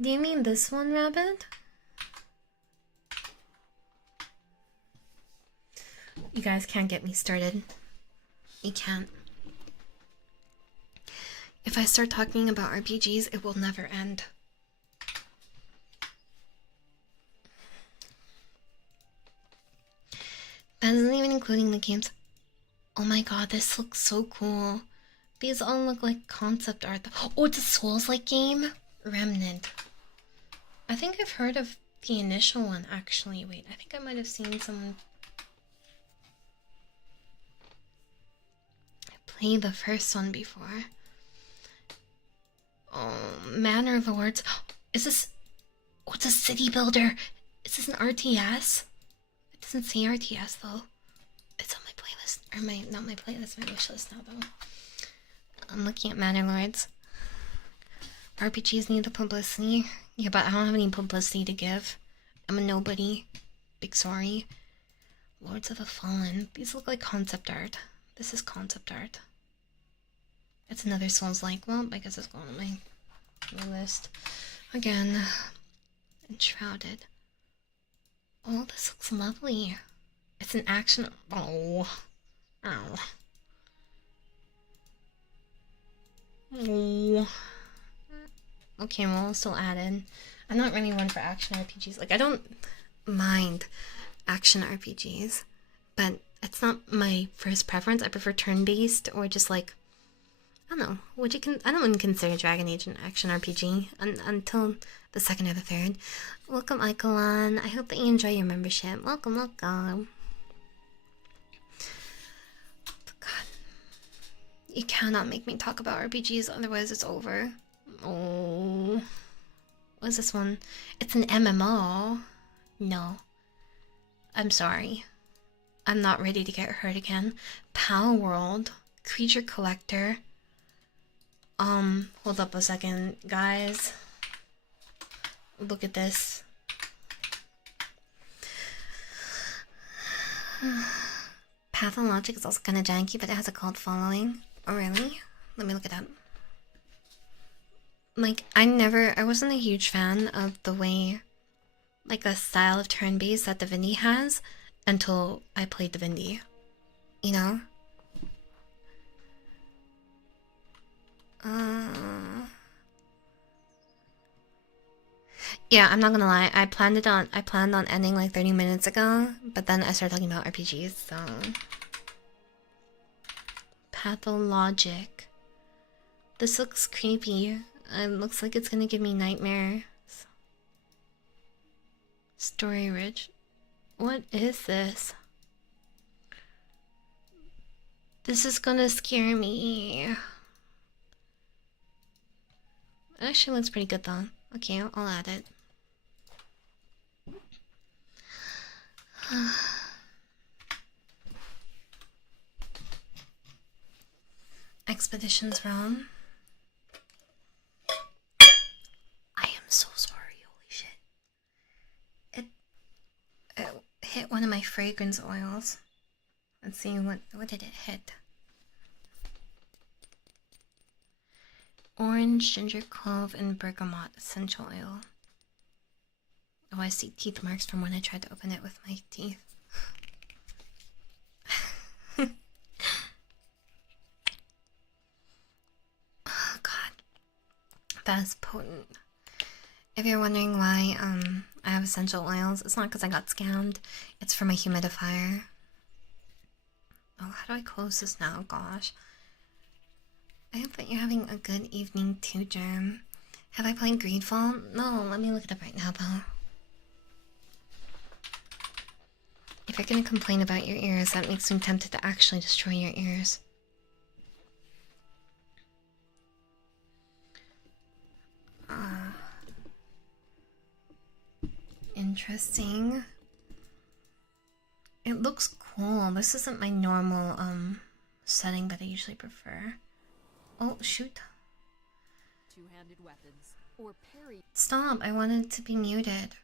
Do you mean this one, Rabbit? You guys can't get me started. You can't. If I start talking about RPGs, it will never end. That isn't even including the games. Oh my god, this looks so cool. These all look like concept art. Oh, it's a Souls-like game? Remnant. I think I've heard of the initial one, actually. Wait, I think I might have seen someone play the first one before. Oh, Manor of the Words. Is this... Oh, it's a city builder. Is this an RTS? It doesn't say RTS, though. It's on my playlist. Or not my playlist, my wishlist now, though. I'm looking at Manor Lords. RPGs need the publicity. Yeah, but I don't have any publicity to give. I'm a nobody. Big sorry. Lords of the Fallen. These look like concept art. This is concept art. It's another Souls-like. Well, I guess it's going on my list. Again. Enshrouded. Oh, this looks lovely. It's an action... Oh. Ow. Oh. Okay, well, I'll still add in. I'm not really one for action RPGs. Like, I don't mind action RPGs, but it's not my first preference. I prefer turn-based or just like, I don't know. I don't even consider Dragon Age an action RPG until the second or the third. Welcome, Icon. I hope that you enjoy your membership. Welcome, welcome. God, you cannot make me talk about RPGs, otherwise it's over. Oh, what's this one? It's an MMO. No, I'm sorry. I'm not ready to get hurt again. Power World, Creature Collector. Hold up a second, guys. Look at this. Pathologic is also kind of janky, but it has a cult following. Oh, really? Let me look it up. Like, I wasn't a huge fan of the way, like, the style of turn-based that Divinity has until I played Divinity. You know? Yeah, I'm not gonna lie. I planned on ending like 30 minutes ago, but then I started talking about RPGs, so Pathologic. This looks creepy. It looks like it's gonna give me nightmares. Story rich. What is this? This is gonna scare me. It actually looks pretty good though. Okay, I'll add it. Expeditions Realm. I am so sorry, holy shit. It hit one of my fragrance oils. Let's see, what did it hit? Orange, ginger, clove, and bergamot essential oil. Oh, I see teeth marks from when I tried to open it with my teeth. Oh god. That is potent. If you're wondering why I have essential oils, it's not because I got scammed. It's for my humidifier. Oh, how do I close this now? Gosh. I hope that you're having a good evening too, Germ. Have I played Greedfall? No, let me look it up right now, though. If you're gonna complain about your ears, that makes me tempted to actually destroy your ears. Interesting. It looks cool. This isn't my normal setting that I usually prefer. Oh shoot. Two-handed weapons or parry. Stop, I wanted to be muted.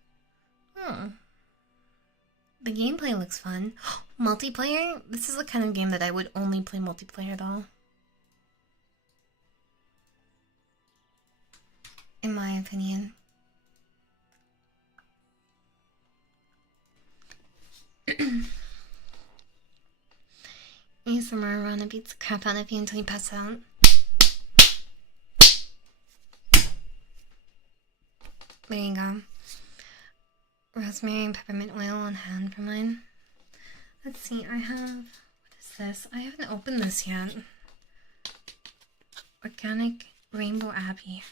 The gameplay looks fun. Multiplayer? This is the kind of game that I would only play multiplayer though. In my opinion. ASMR Rana beats the crap out of you until you pass out. There you go. Rosemary and peppermint oil on hand for mine. Let's see, I have... What is this? I haven't opened this yet. Organic Rainbow Abbey.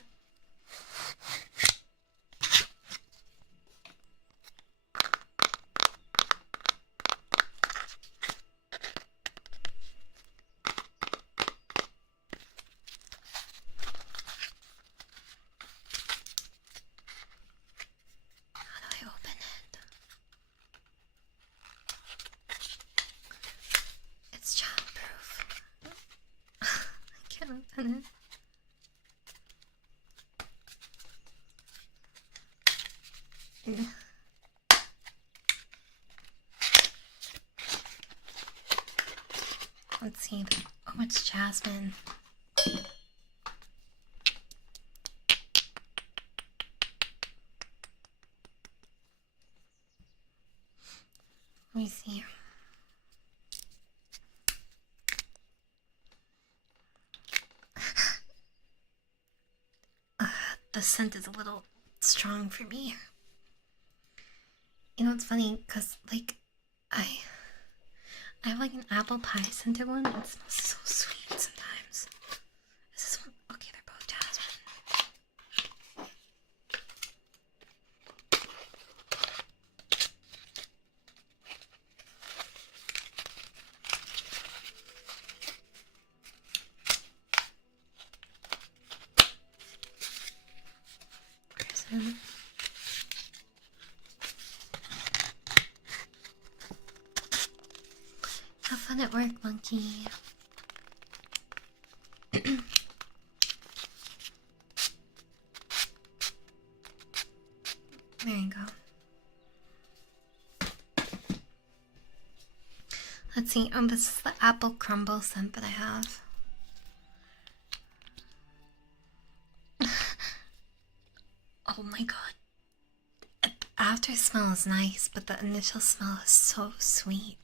Let's see. Oh, it's jasmine. Let me see. The scent is a little strong for me. You know, it's funny because like I have like an apple pie scented one. It smells so sweet sometimes. Is this one? Okay, they're both jasmine. Prison. Have fun at work, monkey. There you go. Let's see. Oh, this is the apple crumble scent that I have. Oh my god. The after smell is nice, but the initial smell is so sweet.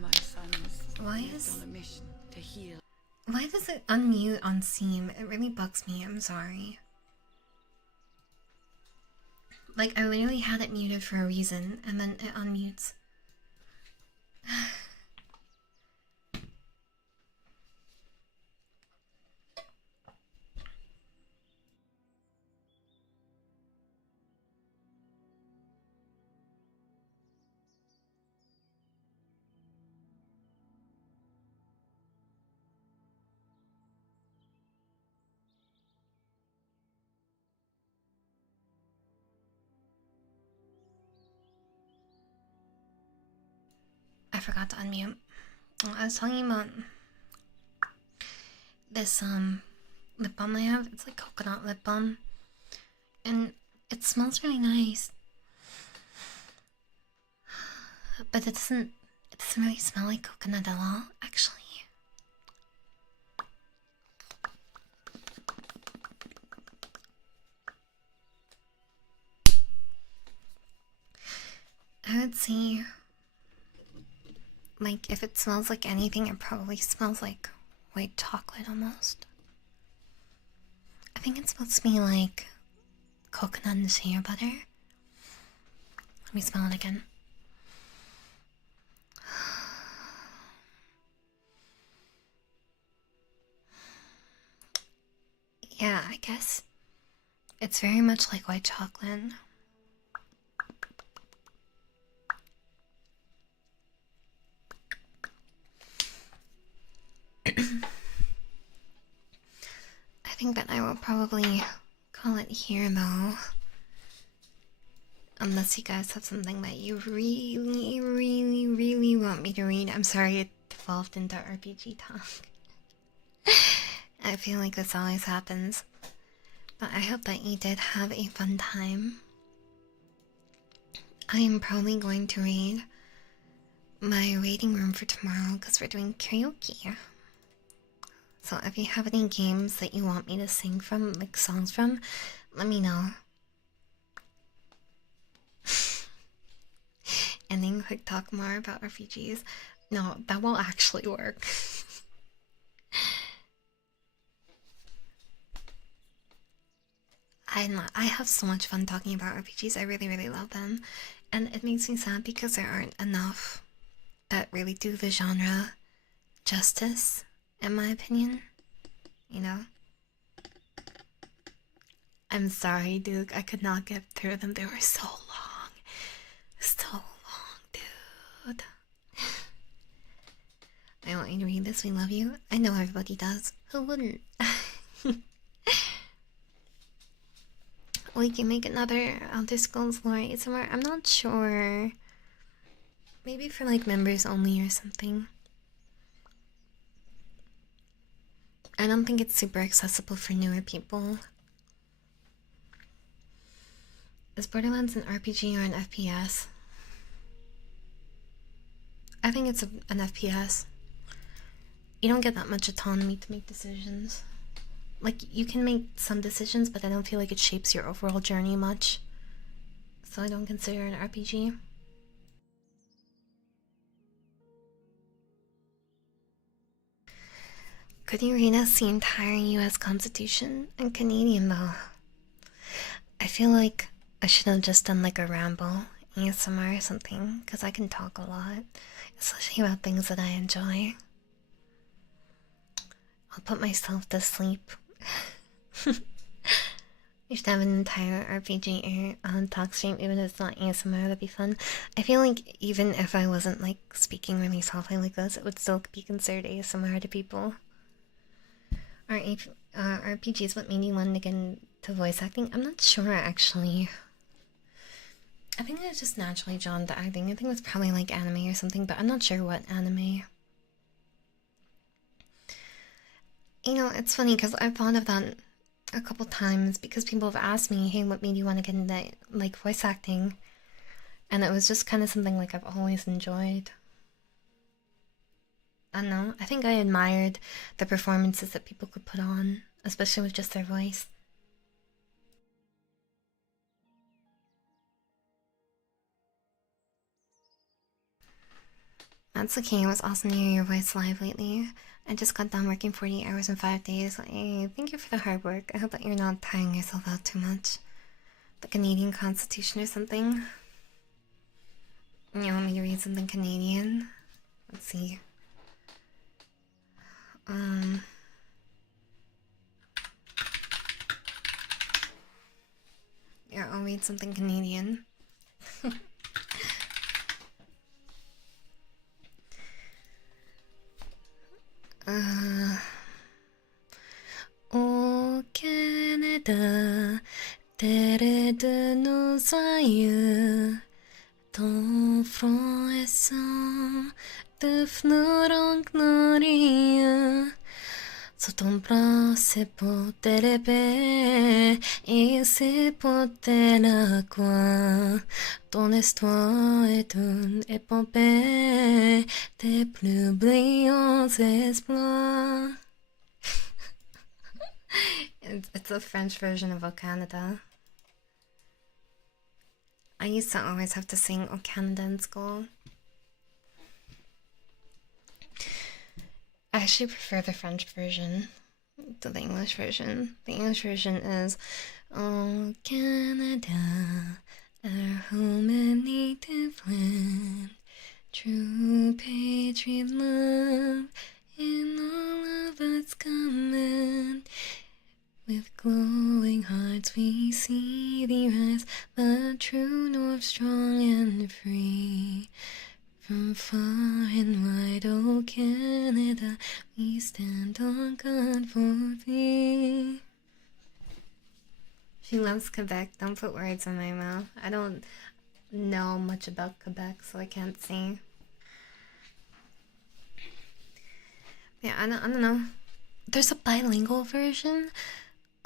My sons Why on a mission to heal. Why does it unmute on Steam? It really bugs me, I'm sorry. Like, I literally had it muted for a reason, and then it unmutes. I forgot to unmute. I was talking about this lip balm I have. It's like coconut lip balm, and it smells really nice, but it doesn't really smell like coconut at all, actually. I would say, like, if it smells like anything, it probably smells like white chocolate almost. I think it's supposed to be like coconut and shea butter. Let me smell it again. Yeah, I guess it's very much like white chocolate. I think that I will probably call it here though. Unless you guys have something that you really, really, really want me to read. I'm sorry it devolved into RPG talk. I feel like this always happens. But I hope that you did have a fun time. I am probably going to read my waiting room for tomorrow because we're doing karaoke. So if you have any games that you want me to sing from, like songs from, let me know. And then quick talk more about refugees. No, that will actually work. I have so much fun talking about RPGs. I really, really love them. And it makes me sad because there aren't enough that really do the genre justice, in my opinion. You know? I'm sorry, Duke. I could not get through them. They were so long. So long, dude. I want you to read this. We love you. I know everybody does. Who wouldn't? We can make another Elder Scrolls lore somewhere. I'm not sure. Maybe for like members only or something. I don't think it's super accessible for newer people. Is Borderlands an RPG or an FPS? I think it's an FPS. You don't get that much autonomy to make decisions. Like, you can make some decisions, but I don't feel like it shapes your overall journey much. So I don't consider it an RPG. Could you read us the entire US Constitution in Canadian though? I feel like I should have just done like a ramble ASMR or something, because I can talk a lot, especially about things that I enjoy. I'll put myself to sleep. You should have an entire RPG talk stream, even if it's not ASMR. That'd be fun. I feel like even if I wasn't like speaking really softly like this, it would still be considered ASMR to people. RPGs, what made you want to get into voice acting? I'm not sure actually. I think I was just naturally drawn to acting. I think it was probably like anime or something, but I'm not sure what anime. You know, it's funny because I've thought of that a couple times because people have asked me, hey, what made you want to get into like voice acting? And it was just kind of something like I've always enjoyed. I don't know, I think I admired the performances that people could put on, especially with just their voice. That's okay, it was awesome to hear your voice live lately. I just got done working 40 hours in 5 days. Hey, thank you for the hard work. I hope that you're not tiring yourself out too much. The Canadian Constitution or something. You want me to read something Canadian? Let's see. Yeah, I'll read something Canadian. Au Canada, terre de nos aïeux, ton front est sang, de fleurs en glorieux. Sous ton bras, c'est pour t'élever, et c'est pour la croix. Ton histoire est une épopée, tes plus brillants exploits. It's a French version of O Canada. I used to always have to sing O Canada in school. I actually prefer the French version to the English version. The English version is O Canada, our home and native land, true patriot love in all of its command. With glowing hearts we see thee rise, the true north strong and free. From far and wide, O Canada, we stand on guard for thee. She loves Quebec. Don't put words in my mouth. I don't know much about Quebec, so I can't sing. Yeah, I don't know. There's a bilingual version.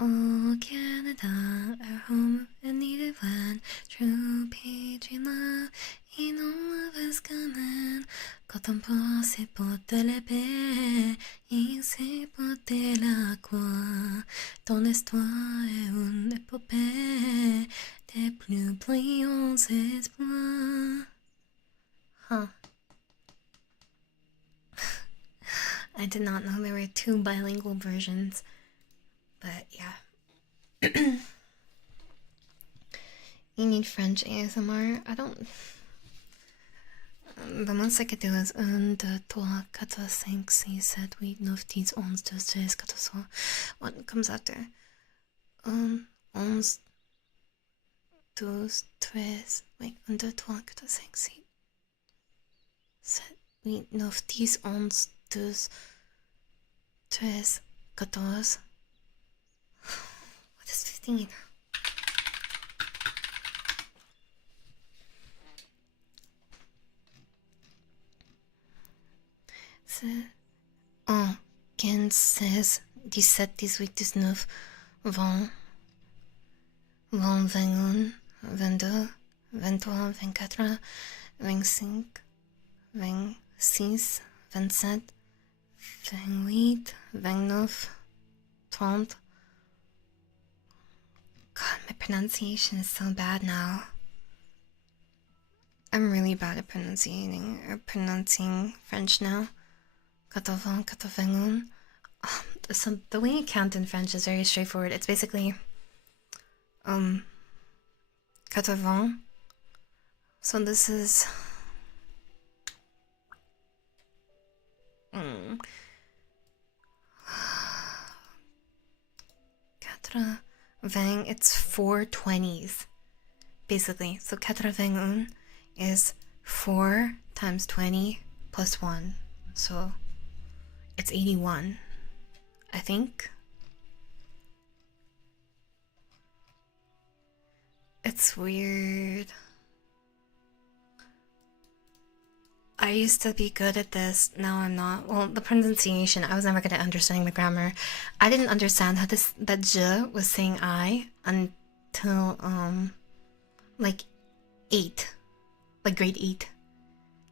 Oh, Canada, our home and native land, true patriot love in all of us command. Quand on pense c'est pour t'élever, et c'est pour la croix. Ton histoire est une épopée, tes plus brillants exploits. Huh. I did not know there were two bilingual versions. But yeah. You need French ASMR? I don't... The most I could do is 1, 2, 3, 4, 5, 6, 7, 8, 9, 10, 11, 12, 13, 14. What comes after? 11, 12, 13... Wait, 1, 2, 3, 4, 5, 6, 7, 8, 9, 10, 11, 12, 13, 14... What is 15? C'est 1, 15, 16, 17, 18, 19, 20, 20, 21, 22, 23, 24, 25, 26, 27, 28, 29, 30. God, my pronunciation is so bad now. I'm really bad at pronouncing French now. 80, 81, So the way you count in French is very straightforward. It's basically 80. So this is 80. It's 4 20s basically. So 81 is 4 times 20 plus 1. So it's 81, I think. It's weird. I used to be good at this, now I'm not. Well, the pronunciation, I was never good at understanding the grammar. I didn't understand how that je was saying I until like 8, like grade 8.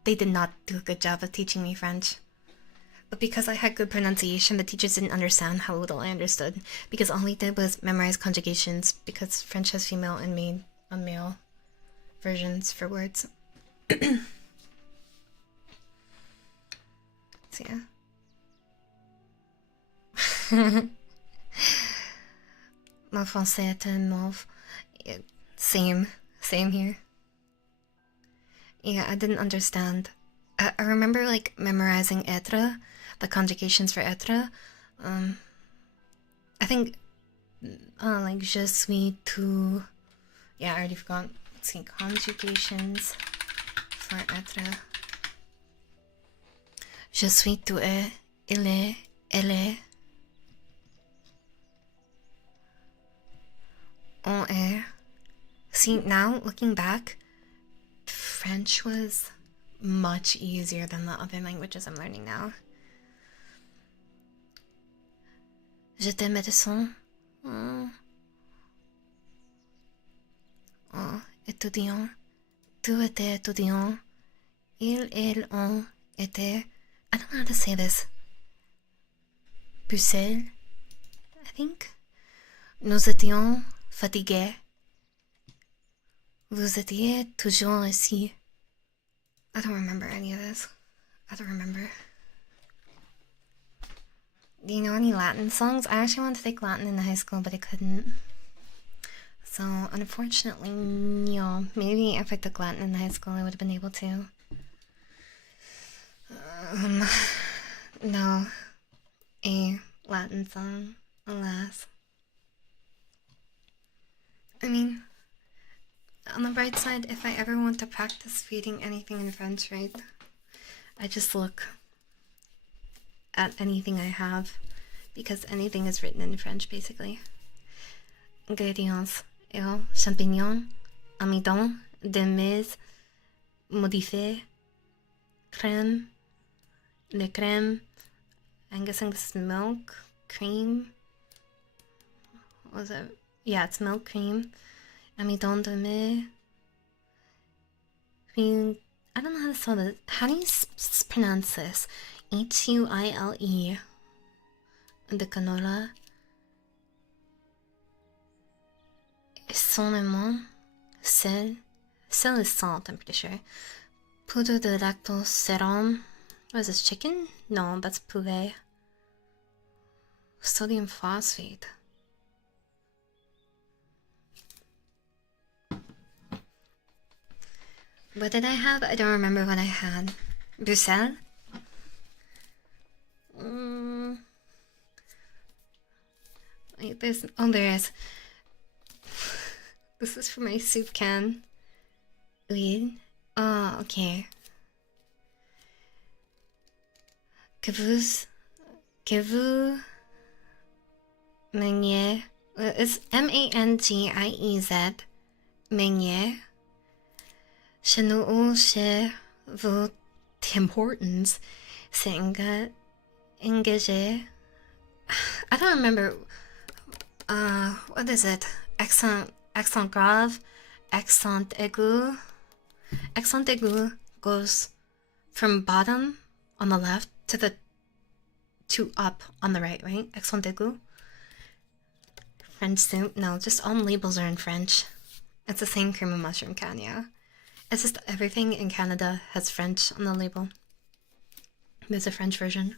They did not do a good job of teaching me French. But because I had good pronunciation, the teachers didn't understand how little I understood. Because all we did was memorize conjugations, because French has female and male versions for words. So yeah. Mon français est un mauve. Same here. Yeah, I didn't understand. I remember like memorizing être, the conjugations for être. I think like je suis, tu. Yeah, I already forgot. Let's see, conjugations for être. Je suis, tu es, il est, elle est. On est. See, now looking back, French was much easier than the other languages I'm learning now. J'étais médecin. Étudiant. Tu étais étudiant. Ils, ont été. I don't know how to say this. Pucelle, I think. Nous étions fatigués. Vous étiez toujours ici. I don't remember any of this. I don't remember. Do you know any Latin songs? I actually wanted to take Latin in high school, but I couldn't. So, unfortunately, no. Maybe if I took Latin in high school, I would have been able to. No. A Latin song, alas. I mean, on the bright side, if I ever want to practice reading anything in French, right, I just look at anything I have, because anything is written in French, basically. Ingredients: champignons, amidon, de mise, modifié, crème, le crème, I'm guessing this is milk, cream. What was it? Yeah, it's milk, cream. Amidon de mise. I don't know how to spell this. How do you pronounce this? H-U-I-L-E. De canola. Cinnamon. Sel. Sel is salt, I'm pretty sure. Poudre de lactose serum. What is this, chicken? No, that's poulet. Sodium phosphate. What did I have? I don't remember what I had. Bruxelles? Wait, there's... Oh, there is. This is for my soup can. Weed? Oh, okay. Que vous maniez. It's M-A-N-G-I-E-Z. Maniez. Chez nous, chez vous, importance. C'est engagé. I don't remember. What is it? Accent grave, accent aigu. Accent aigu goes from bottom on the left to up on the right, right? Accent aigu. French soup? No, just all labels are in French. It's the same cream of mushroom can, yeah. It's just everything in Canada has French on the label. There's a French version.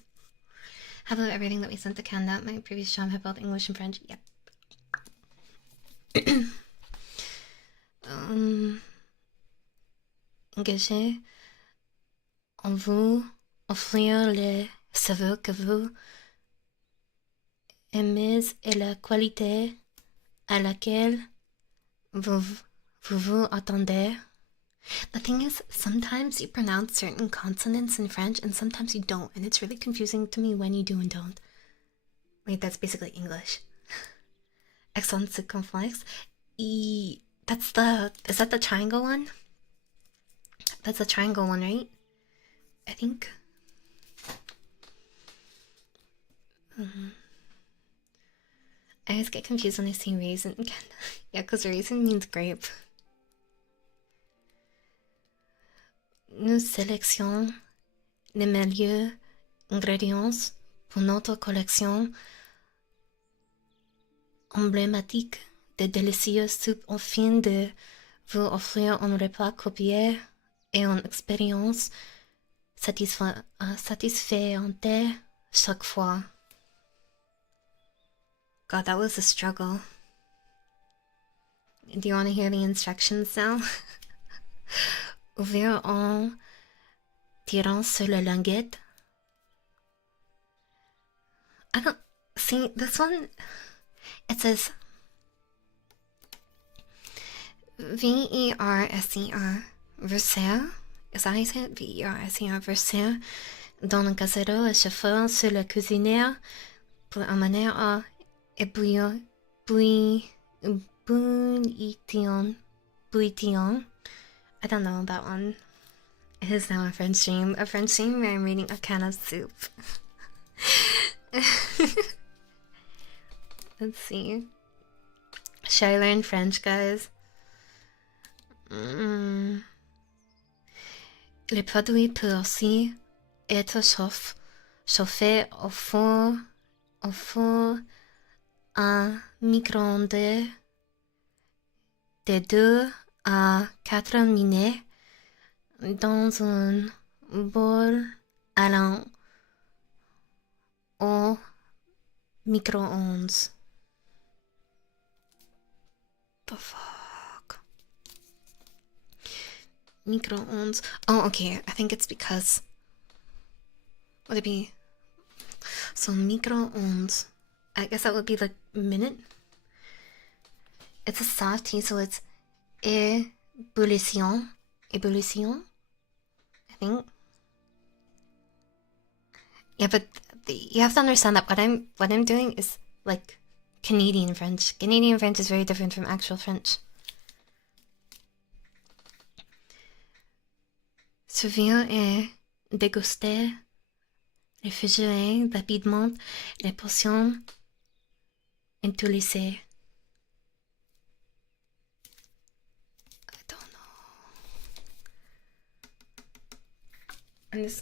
How about everything that we sent to Canada? My previous job had both English and French. Yep. Engagé en vous offrir les services que vous aimez et la qualité à laquelle vous attendez. The thing is, sometimes you pronounce certain consonants in French and sometimes you don't, and it's really confusing to me when you do and don't. Wait, that's basically English. Accent circumflex. Is that the triangle one? That's the triangle one, right? I think. I always get confused when I say raisin. Yeah, because raisin means grape. Nous sélectionnons les meilleurs ingrédients pour notre collection emblématique de délicieuses soupes afin de vous offrir un repas copié et une expérience satisfaisante chaque fois. God, that was a struggle. Do you want to hear the instructions now? Ouvrir en tirant sur la languette. I don't see this one. It says 𝑽𝑹𝑬𝑽𝑬𝑺. Verser. Is that how you say it? 𝑽𝑹𝑬𝑽𝑬𝑺. Verser dans le casserole à chauffer sur la cuisinière pour amener à ébullition. I don't know that one. It is now a French dream. A French dream where I'm reading a can of soup. Let's see. Should I learn French, guys? Les produits peuvent aussi être chauffés au four à micro-ondes de 2 à 4 minutes dans un bol allant au micro-ondes. The fuck? Micro-ondes. Oh, okay. I think it's because... Would it be... So, micro-ondes. I guess that would be like minute. It's a soft tea, so it's ébullition. Ébullition? I think. Yeah, but you have to understand that what I'm doing is like Canadian French. Canadian French is very different from actual French. Servir et déguster, réfrigérer rapidement les portions utilisées. I don't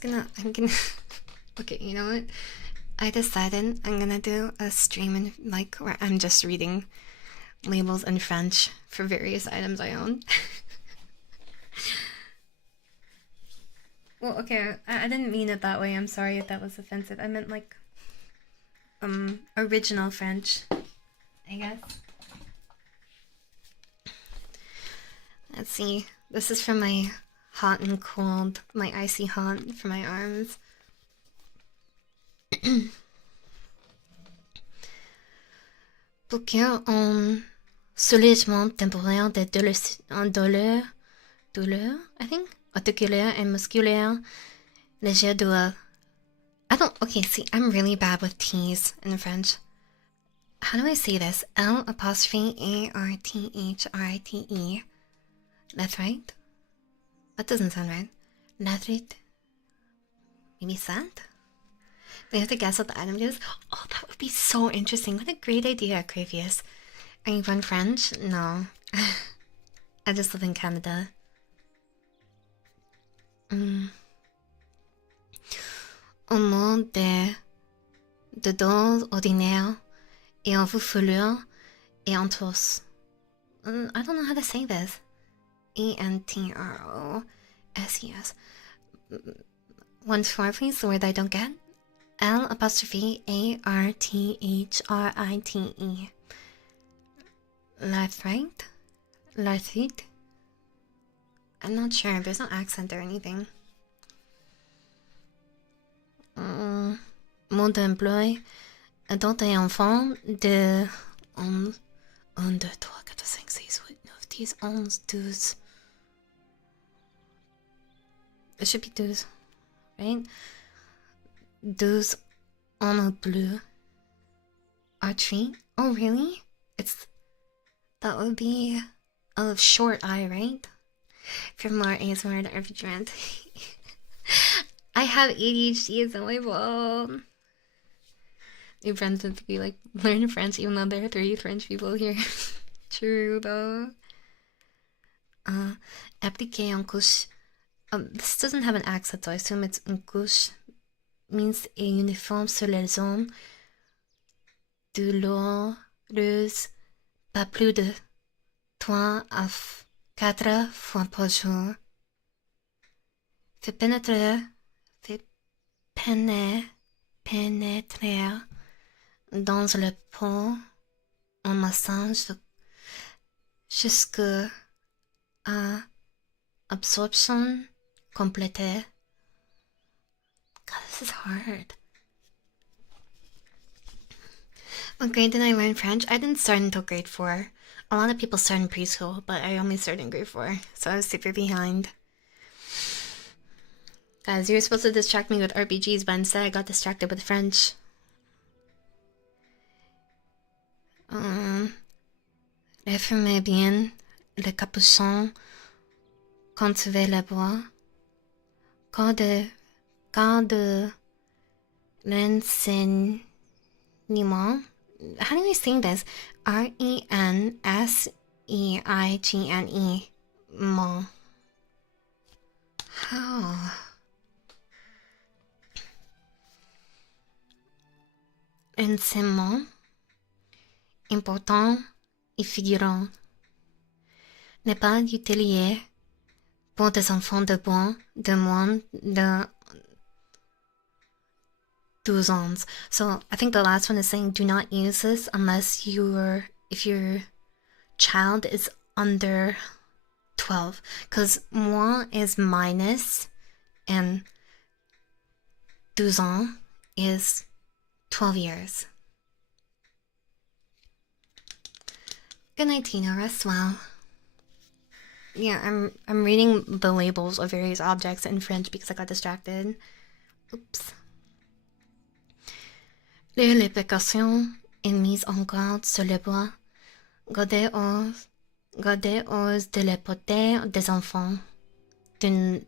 know. I'm gonna okay, you know what? I decided I'm gonna do a stream in like where I'm just reading labels in French for various items I own. Well, okay, I didn't mean it that way. I'm sorry if that was offensive. I meant like original French, I guess. Let's see. This is from my hot and cold, my icy hot for my arms. Procurer un soulagement temporaire de douleur, I think, articulaire and musculaire, léger douleur. Okay, see, I'm really bad with T's in French. How do I say this? L''ARTHRITE. That's right? That doesn't sound right. Lathrit? Maybe sad? They have to guess what the item is? Oh, that would be so interesting. What a great idea, Cravius. Are you from French? No. I just live in Canada. Au mot de dose ordinaire et en foulure et en tous. I don't know how to say this. ENTROSES. Once more, please, the word I don't get. L''ARTHRITE. Larthrite? Larthrite? I'm not sure. There's no accent or anything. Mot d'emploi. Adultes et enfants de 11, 1, 2, 3, 4, 5, 6, 8, 9, 10, 11, 12. It should be 12, right? 12 ans ou plus. Archery? Oh, really? That would be a short I, right? For more ASMR to RPG rant. I have ADHD as my fault. New friends would be like, learn French even though there are 3 French people here. True though. Appliquer en couche. This doesn't have an accent, so I assume it's en couche. Means a uniforme sur les zones douloureuses, pas plus de 3 à 4 fois par jour. Fait pénétrer dans le peau en massage jusqu'à absorption complète. God, this is hard. What grade did I learn French? I didn't start until grade 4. A lot of people start in preschool, but I only started in grade 4, so I was super behind. Guys, you were supposed to distract me with RPGs, but instead I got distracted with French. Refermez bien le capuchon quand tu veux le bois. Garde l'enseignement. How do we sing this? RENSEIGNE. Mon. How? Enseignement important et figurant n'est pas utilisé pour des enfants de moins de 12 ans. So I think the last one is saying do not use this unless if your child is under 12, because moins is minus and 12 ans is 12 years. Good night, Tina. Rest well. Yeah, I'm reading the labels of various objects in French because I got distracted. Oops. Lire les précautions et mise en garde sur le bois. Garder aux de la portée des enfants. Les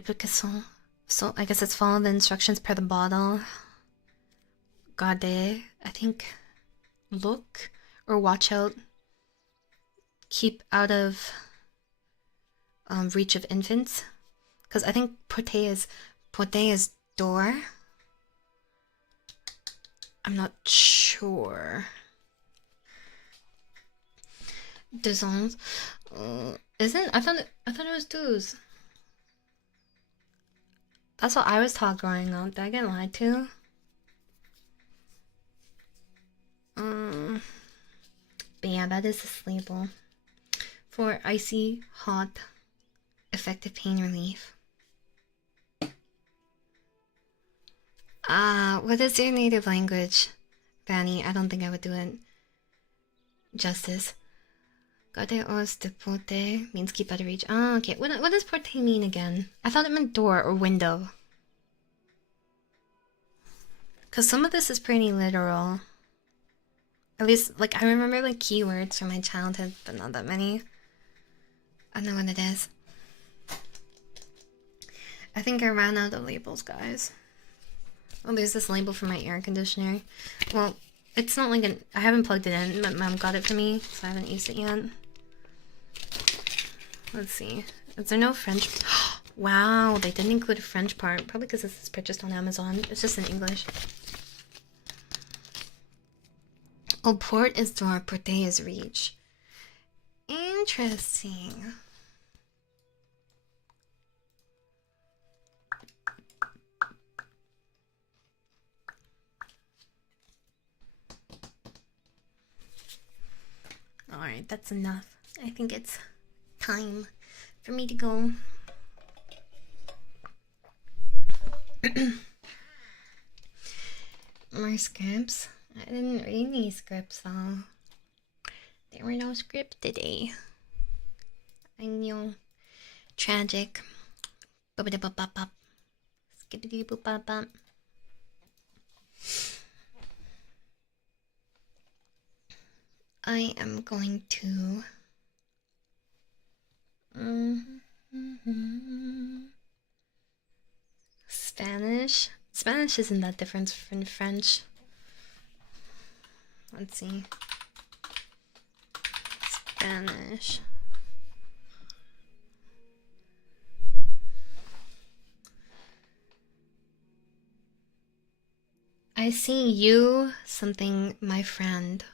précautions. So I guess it's follow the instructions per the bottle. Garder, I think look or watch out. Keep out of reach of infants. Because I think portée is door. I'm not sure. 2 ans. Isn't? I thought it was 12. That's what I was taught growing up. Did I get lied to? But yeah, that is this label. For icy, hot, effective pain relief. What is your native language, Fanny? I don't think I would do it justice. Garder hors de portée means keep out of reach. Oh, okay. What does portée mean again? I thought it meant door or window. Because some of this is pretty literal. At least, like, I remember, like, keywords from my childhood, but not that many. I don't know what it is. I think I ran out of labels, guys. Oh, there's this label for my air conditioner. Well, it's not like I haven't plugged it in. My mom got it for me, so I haven't used it yet. Let's see. Is there no French? Wow, they didn't include a French part. Probably because this is purchased on Amazon. It's just in English. Oh, port is door, portée is reach. Interesting. Alright, that's enough. I think it's time for me to go. More scripts? I didn't read any scripts though. There were no scripts today. I know. Tragic. Bop-a-da-bop-bop-bop. Skiddy-boop-bop-bop. I am going to Spanish. Spanish isn't that different from French. Let's see. Spanish. I see you something, my friend.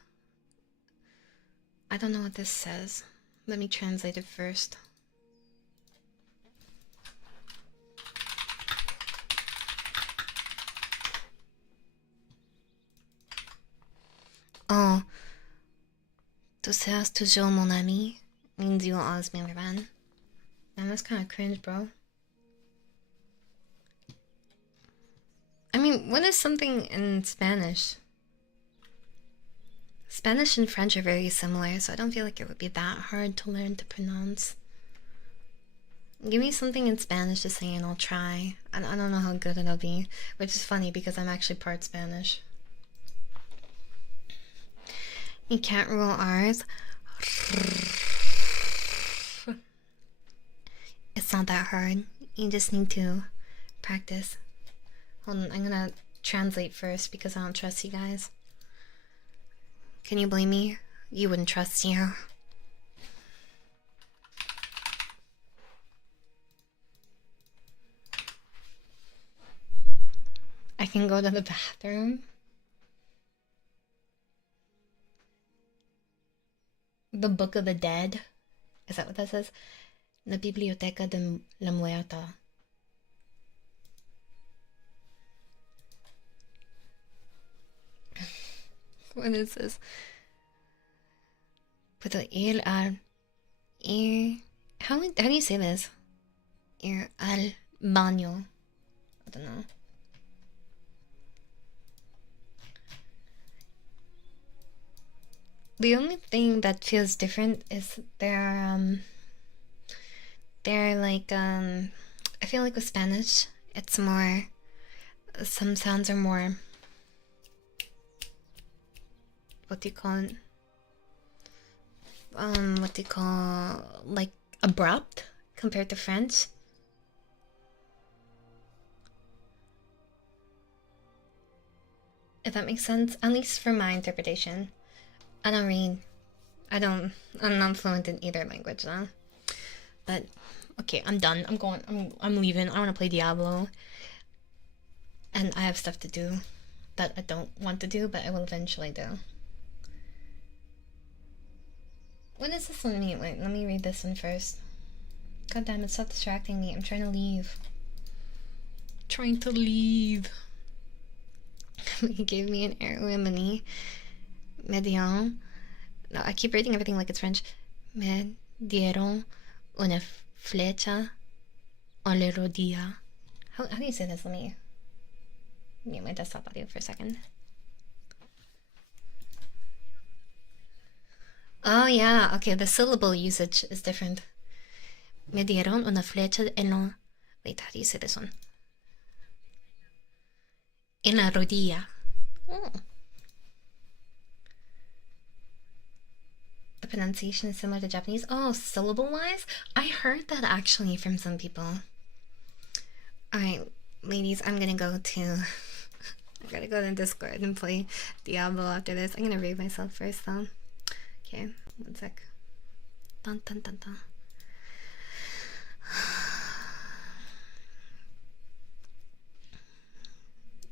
I don't know what this says. Let me translate it first. Oh. Tu seras toujours mon ami means you will always be my friend. Man, that's kind of cringe, bro. I mean, what is something in Spanish? Spanish and French are very similar, so I don't feel like it would be that hard to learn to pronounce. Give me something in Spanish to say and I'll try. I don't know how good it'll be, which is funny because I'm actually part Spanish. You can't rule ours. It's not that hard. You just need to practice. Hold on, I'm gonna translate first because I don't trust you guys. Can you blame me? You wouldn't trust you. I can go to the bathroom. The Book of the Dead. Is that what that says? La Biblioteca de la Muerta. What is this? Puedo ir al... How do you say this? Ir al baño. I don't know. The only thing that feels different is they're like, I feel like with Spanish, it's more, some sounds are more, what do you call it? What do you call, like, abrupt compared to French. If that makes sense, at least for my interpretation. I don't read. I'm not fluent in either language though. But okay, I'm done. I'm leaving. I want to play Diablo. And I have stuff to do that I don't want to do, but I will eventually do. What does this one mean? Wait, let me read this one first. God damn it, stop distracting me. I'm trying to leave. He gave me an heirloom Medion. No, I keep reading everything like it's French. Me dieron una flecha en la rodilla. How do you say this? Let me mute my desktop audio for a second. Oh yeah, okay, the syllable usage is different. Me dieron una flecha en la... Wait, how do you say this one? En la rodilla. Oh. The pronunciation is similar to Japanese. Oh, syllable-wise? I heard that actually from some people. Alright, ladies, I'm gonna go to... I gotta go to Discord and play Diablo after this. I'm gonna read myself first, though. Okay, one sec. Dun dun dun dun.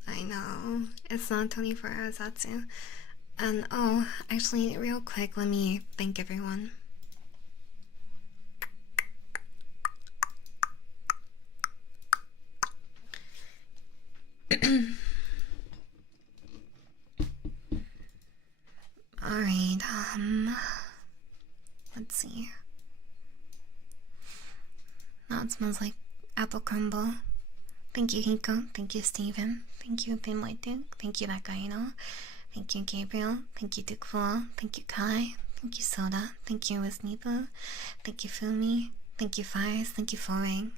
I know, it's not 24 hours Zatsu. And oh, actually, real quick, let me thank everyone. Alright, it smells like apple crumble. Thank you, Hiko. Thank you, Steven. Thank you, Thin White Duke. Thank you, Nakaino. Thank you, Gabriel. Thank you, Duke Fool. Thank you, Kai. Thank you, Soda. Thank you, Wisnibu. Thank you, Fumi. Thank you, Fires. Thank you, Foring.